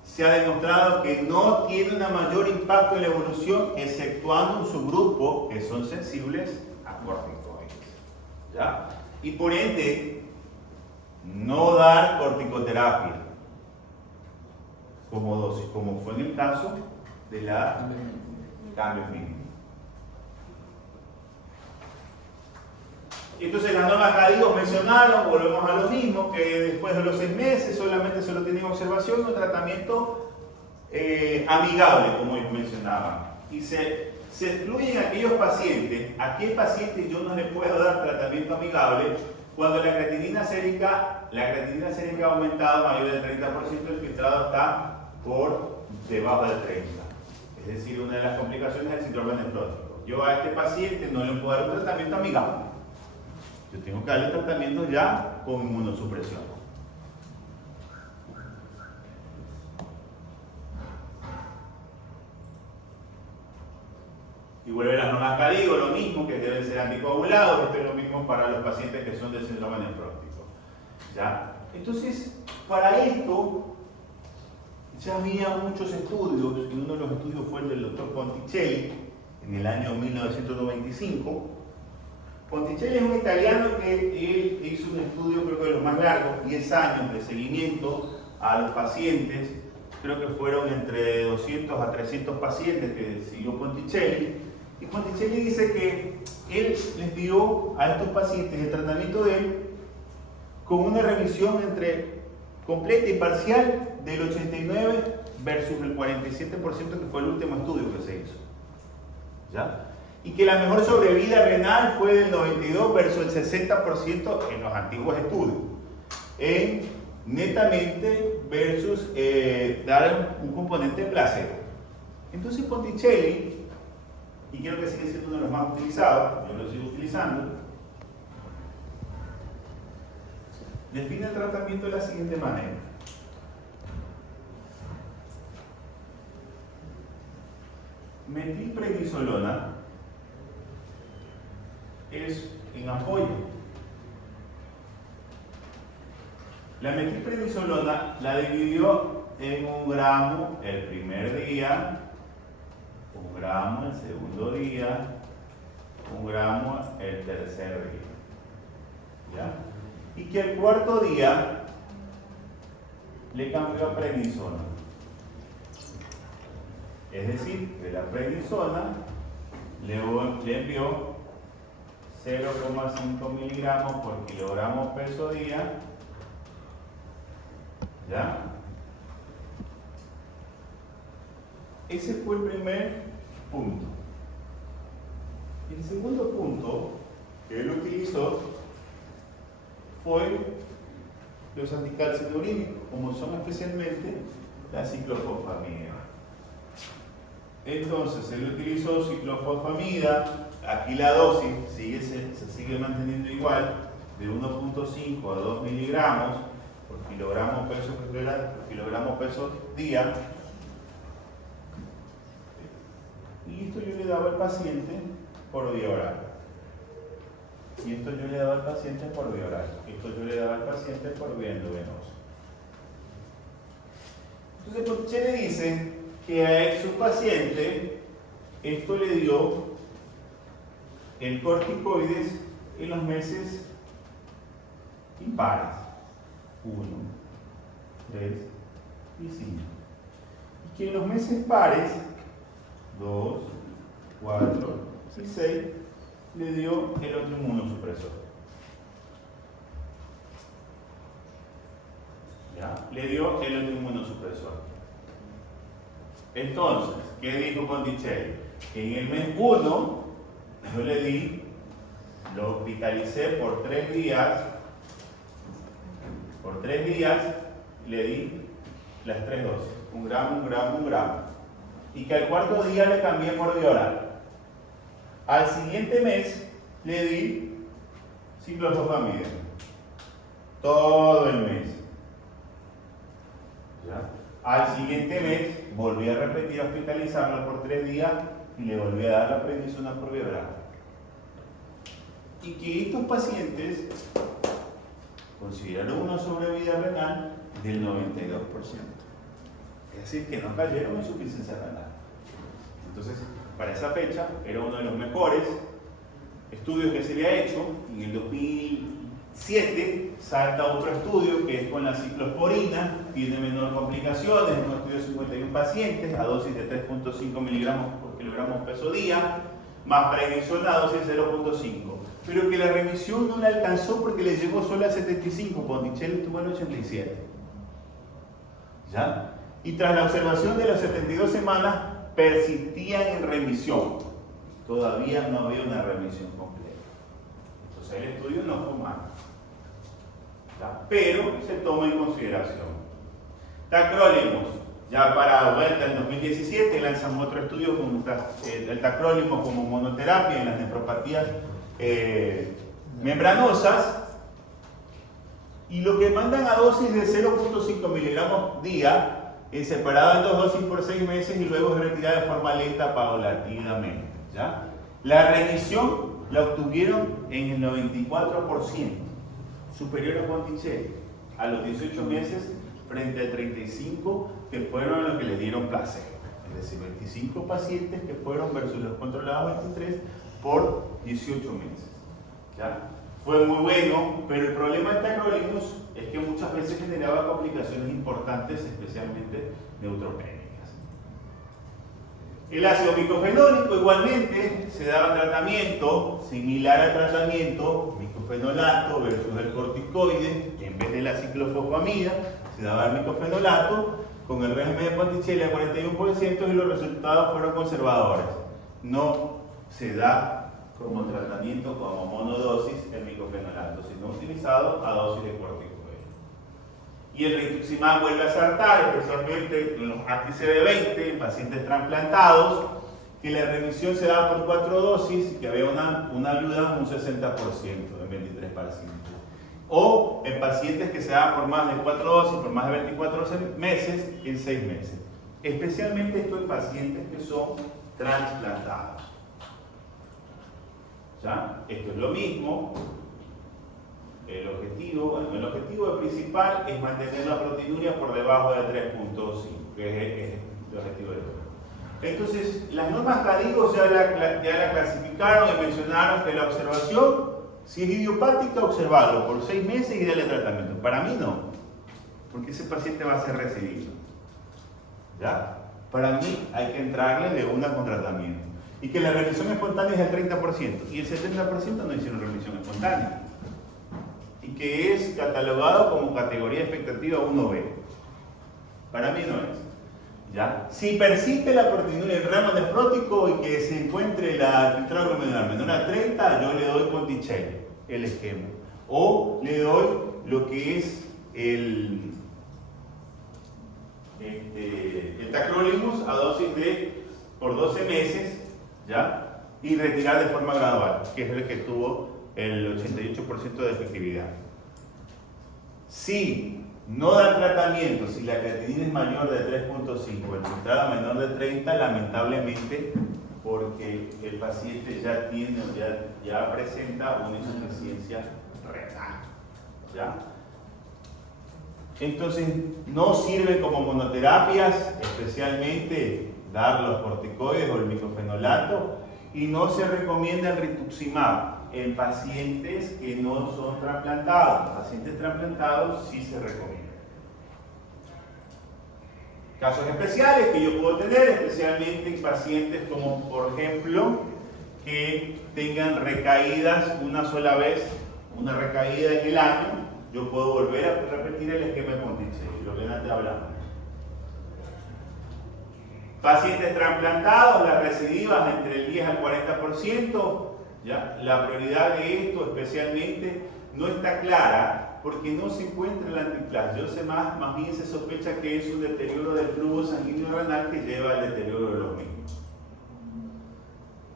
Se ha demostrado que no tiene un mayor impacto en la evolución, exceptuando un subgrupo que son sensibles a corticoides. ¿Ya? Y por ende, no dar corticoterapia como dosis, como fue en el caso de la cambio mínimo. Entonces las normas CADIGO mencionaron, volvemos a lo mismo, que después de los 6 meses solamente se lo tienen observación y un tratamiento amigable, como ellos mencionaban. Y se excluyen aquellos pacientes, a qué paciente yo no le puedo dar tratamiento amigable cuando la creatinina sérica ha aumentado mayor del 30%, el filtrado está por debajo del 30%. Es decir, una de las complicaciones del síndrome nefrótico. Yo a este paciente no le puedo dar un tratamiento amigable. Yo tengo que darle tratamiento ya con inmunosupresión. Y vuelve a las normas CADIGO, lo mismo, que deben ser anticoagulados. Esto es lo mismo para los pacientes que son de síndrome nefrótico. ¿Ya? Entonces, para esto, ya había muchos estudios, y uno de los estudios fue el del doctor Ponticelli, en el año 1995. Ponticelli es un italiano que él hizo un estudio, creo que de los más largos, 10 años de seguimiento a los pacientes. Creo que fueron entre 200 a 300 pacientes que siguió Ponticelli. Y Ponticelli dice que él les dio a estos pacientes el tratamiento de él con una remisión entre completa y parcial del 89 versus el 47% que fue el último estudio que se hizo. ¿Ya? Y que la mejor sobrevida renal fue del 92 versus el 60% en los antiguos estudios. Netamente versus dar un componente placebo. Entonces Ponticelli, y creo que sigue siendo uno de los más utilizados, yo lo sigo utilizando, define el tratamiento de la siguiente manera. Metilprednisolona es en apoyo. La metilprednisolona la dividió en 1 gramo el primer día, 1 gramo el segundo día, 1 gramo el tercer día. ¿Ya? Y que el cuarto día le cambió a prednisona. Es decir, que la prednisona le envió 0,5 miligramos por kilogramo peso día. ¿Ya? Ese fue el primer punto. El segundo punto que él utilizó fue los anticalcinurínicos, como son especialmente la ciclofosfamida. Entonces, él utilizó ciclofosfamida. Aquí la dosis se sigue manteniendo igual, de 1.5 a 2 miligramos por kilogramo peso día. Y esto yo le daba al paciente por vía oral. Y esto yo le daba al paciente por vía oral. Esto yo le daba al paciente por vía endovenosa. Entonces, Ponticelli dice que a su paciente esto le dio el corticoides en los meses impares. 1, 3 y 5. Y que en los meses pares, 2, 4 y 6, le dio el otro inmunosupresor. ¿Ya? Le dio el otro inmunosupresor. Entonces, ¿qué dijo Ponticelli? Que en el mes 1 yo le di, lo hospitalicé por 3 días. Por 3 días le di las 3 dosis, 1 gramo, 1 gramo, 1 gramo. Y que al cuarto día le cambié por vía oral. Al siguiente mes le di ciclofosfamida todo el mes. ¿Ya? Al siguiente mes volví a repetir hospitalizarlo por 3 días y le volví a dar la prednisona por viagra. Y que estos pacientes consideraron una sobrevida renal del 92%. Es decir, que no cayeron en insuficiencia renal. Entonces, para esa fecha, era uno de los mejores estudios que se había hecho. En el 2007 salta otro estudio que es con la ciclosporina, tiene menor complicaciones, un estudio de 51 pacientes a dosis de 3.5 miligramos por kilogramo peso día, más prednisona a dosis de 0.5. Pero que la remisión no la alcanzó porque le llegó solo al 75, Ponticelli tuvo el 87. ¿Ya? Y tras la observación de las 72 semanas, persistían en remisión. Todavía no había una remisión completa. Entonces el estudio no fue malo. ¿Ya? Pero se toma en consideración. Tacrolimus. Ya para vuelta en 2017 lanzamos otro estudio con el tacrolimus como monoterapia en las nefropatías membranosas, y lo que mandan a dosis de 0.5 miligramos día, separado en 2 dosis por 6 meses y luego es retirada de forma lenta paulatinamente. ¿Ya? La remisión la obtuvieron en el 94%, superior a Ponticelli, a los 18 meses frente a 35 que fueron los que le dieron placebo. Es decir, 25 pacientes que fueron versus los controlados 23 por 18 meses. ¿Ya? Fue muy bueno, pero el problema de tacrolimus es que muchas veces generaba complicaciones importantes, especialmente neutropénicas. El ácido micofenólico igualmente se daba tratamiento similar al tratamiento micofenolato versus el corticoide. En vez de la ciclofosfamida se daba el micofenolato con el régimen de Ponticelli a 41% y los resultados fueron conservadores. No se da como tratamiento como monodosis el micofenolato, sino utilizado a dosis de corticoide. Y el rituximab vuelve a saltar, especialmente en los ACTI-CD20, en pacientes trasplantados, que la remisión se daba por 4 dosis y que había una ayuda un 60% en 23 pacientes. O en pacientes que se daban por más de 4 dosis, por más de 24 meses, en 6 meses. Especialmente esto en pacientes que son trasplantados. ¿Ya? Esto es lo mismo. El objetivo principal es mantener la proteinuria por debajo de 3.5, que es el objetivo de todo. Entonces, las normas CADIGO ya la clasificaron y mencionaron que la observación, si es idiopática, observarlo por 6 meses y darle tratamiento. Para mí no, porque ese paciente va a ser recidivo. ¿Ya? Para mí hay que entrarle de una con tratamiento. Y que la remisión espontánea es del 30%, y el 70% no hicieron remisión espontánea. Y que es catalogado como categoría expectativa 1B. Para mí no es. ¿Ya? Si persiste la proteinuria en ramo nefrótico y que se encuentre la filtrado glomerular menor a 30, yo le doy Ponticelli, el esquema. O le doy lo que es el tacrolimus a dosis por 12 meses, ¿ya? Y retirar de forma gradual, que es el que tuvo el 88% de efectividad. Si no dan tratamiento, si la creatinina es mayor de 3.5, el filtrado menor de 30, lamentablemente, porque el paciente ya presenta una insuficiencia renal. ¿Ya? Entonces, no sirve como monoterapias, especialmente dar los corticoides o el micofenolato, y no se recomienda el rituximab en pacientes que no son trasplantados. Pacientes trasplantados sí se recomienda. Casos especiales que yo puedo tener, especialmente en pacientes como, por ejemplo, que tengan recaídas una sola vez, una recaída en el año, yo puedo volver a repetir el esquema de Ponticelli, lo que antes hablamos. Pacientes trasplantados, las recidivas entre el 10 al 40%, ¿ya? La prioridad de esto especialmente no está clara porque no se encuentra el antiplásmico. Más bien se sospecha que es un deterioro del flujo sanguíneo renal que lleva al deterioro de los mismos.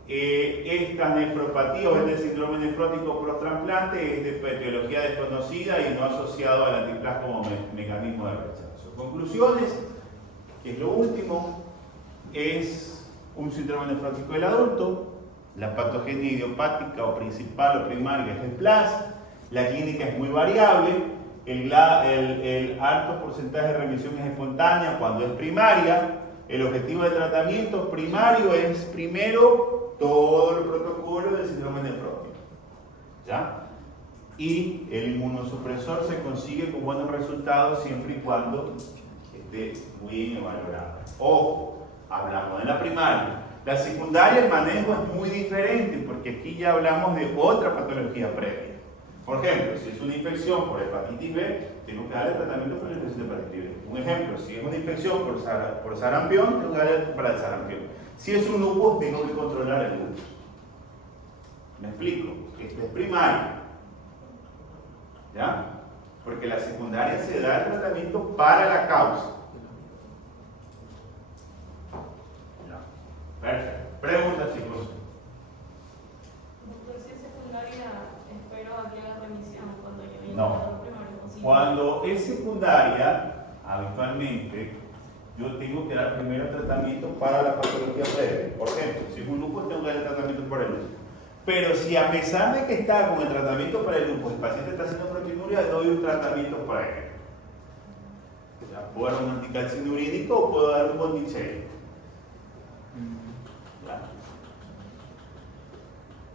esta nefropatía o este síndrome nefrótico post-trasplante es de etiología desconocida y no asociado al antiplás como mecanismo de rechazo. Conclusiones, que es lo último, es un síndrome nefrótico del adulto, la patogenia idiopática o principal o primaria es el PLAS, la clínica es muy variable, el alto porcentaje de remisión es espontánea cuando es primaria. El objetivo de tratamiento primario es primero todo el protocolo del síndrome nefrótico, ¿ya? Y el inmunosupresor se consigue con buenos resultados siempre y cuando esté muy bien valorado. Ojo, hablamos de la primaria. La secundaria, el manejo es muy diferente porque aquí ya hablamos de otra patología previa. Por ejemplo, si es una infección por hepatitis B, tengo que darle tratamiento para la infección de hepatitis B. Un ejemplo, si es una infección por sarampión, tengo que darle para el sarampión. Si es un lupus, tengo que controlar el lupus. ¿Me explico? Esto es primario. ¿Ya? Porque la secundaria se da el tratamiento para la causa. ¿Ya? Perfecto. Preguntas, chicos. Doctor, si es secundaria, espero a que haga remisión cuando yo No. primario. Cuando es secundaria, habitualmente, yo tengo que dar primero tratamiento para la patología previa. Por ejemplo, si es un lupus, tengo que dar el tratamiento para el lupus. Pero si a pesar de que está con el tratamiento para el lupus, el paciente está haciendo proteinuria, doy un tratamiento para él. Ya, puedo dar un anticalcinurínico o puedo dar un bondichel.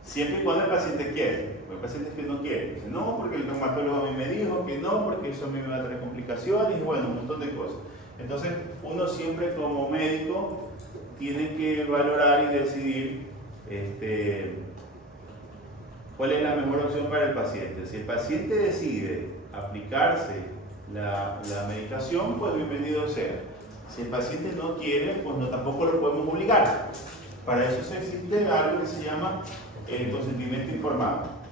Siempre y cuando el paciente quiere. Hay pacientes que no quieren. Dicen, no, porque el reumatólogo a mí me dijo que no, porque eso a mí me va a traer complicaciones y bueno, un montón de cosas. Entonces, uno siempre como médico tiene que valorar y decidir cuál es la mejor opción para el paciente. Si el paciente decide aplicarse la medicación, pues bienvenido sea. Si el paciente no quiere, pues no, tampoco lo podemos obligar. Para eso existe algo que se llama el consentimiento informado.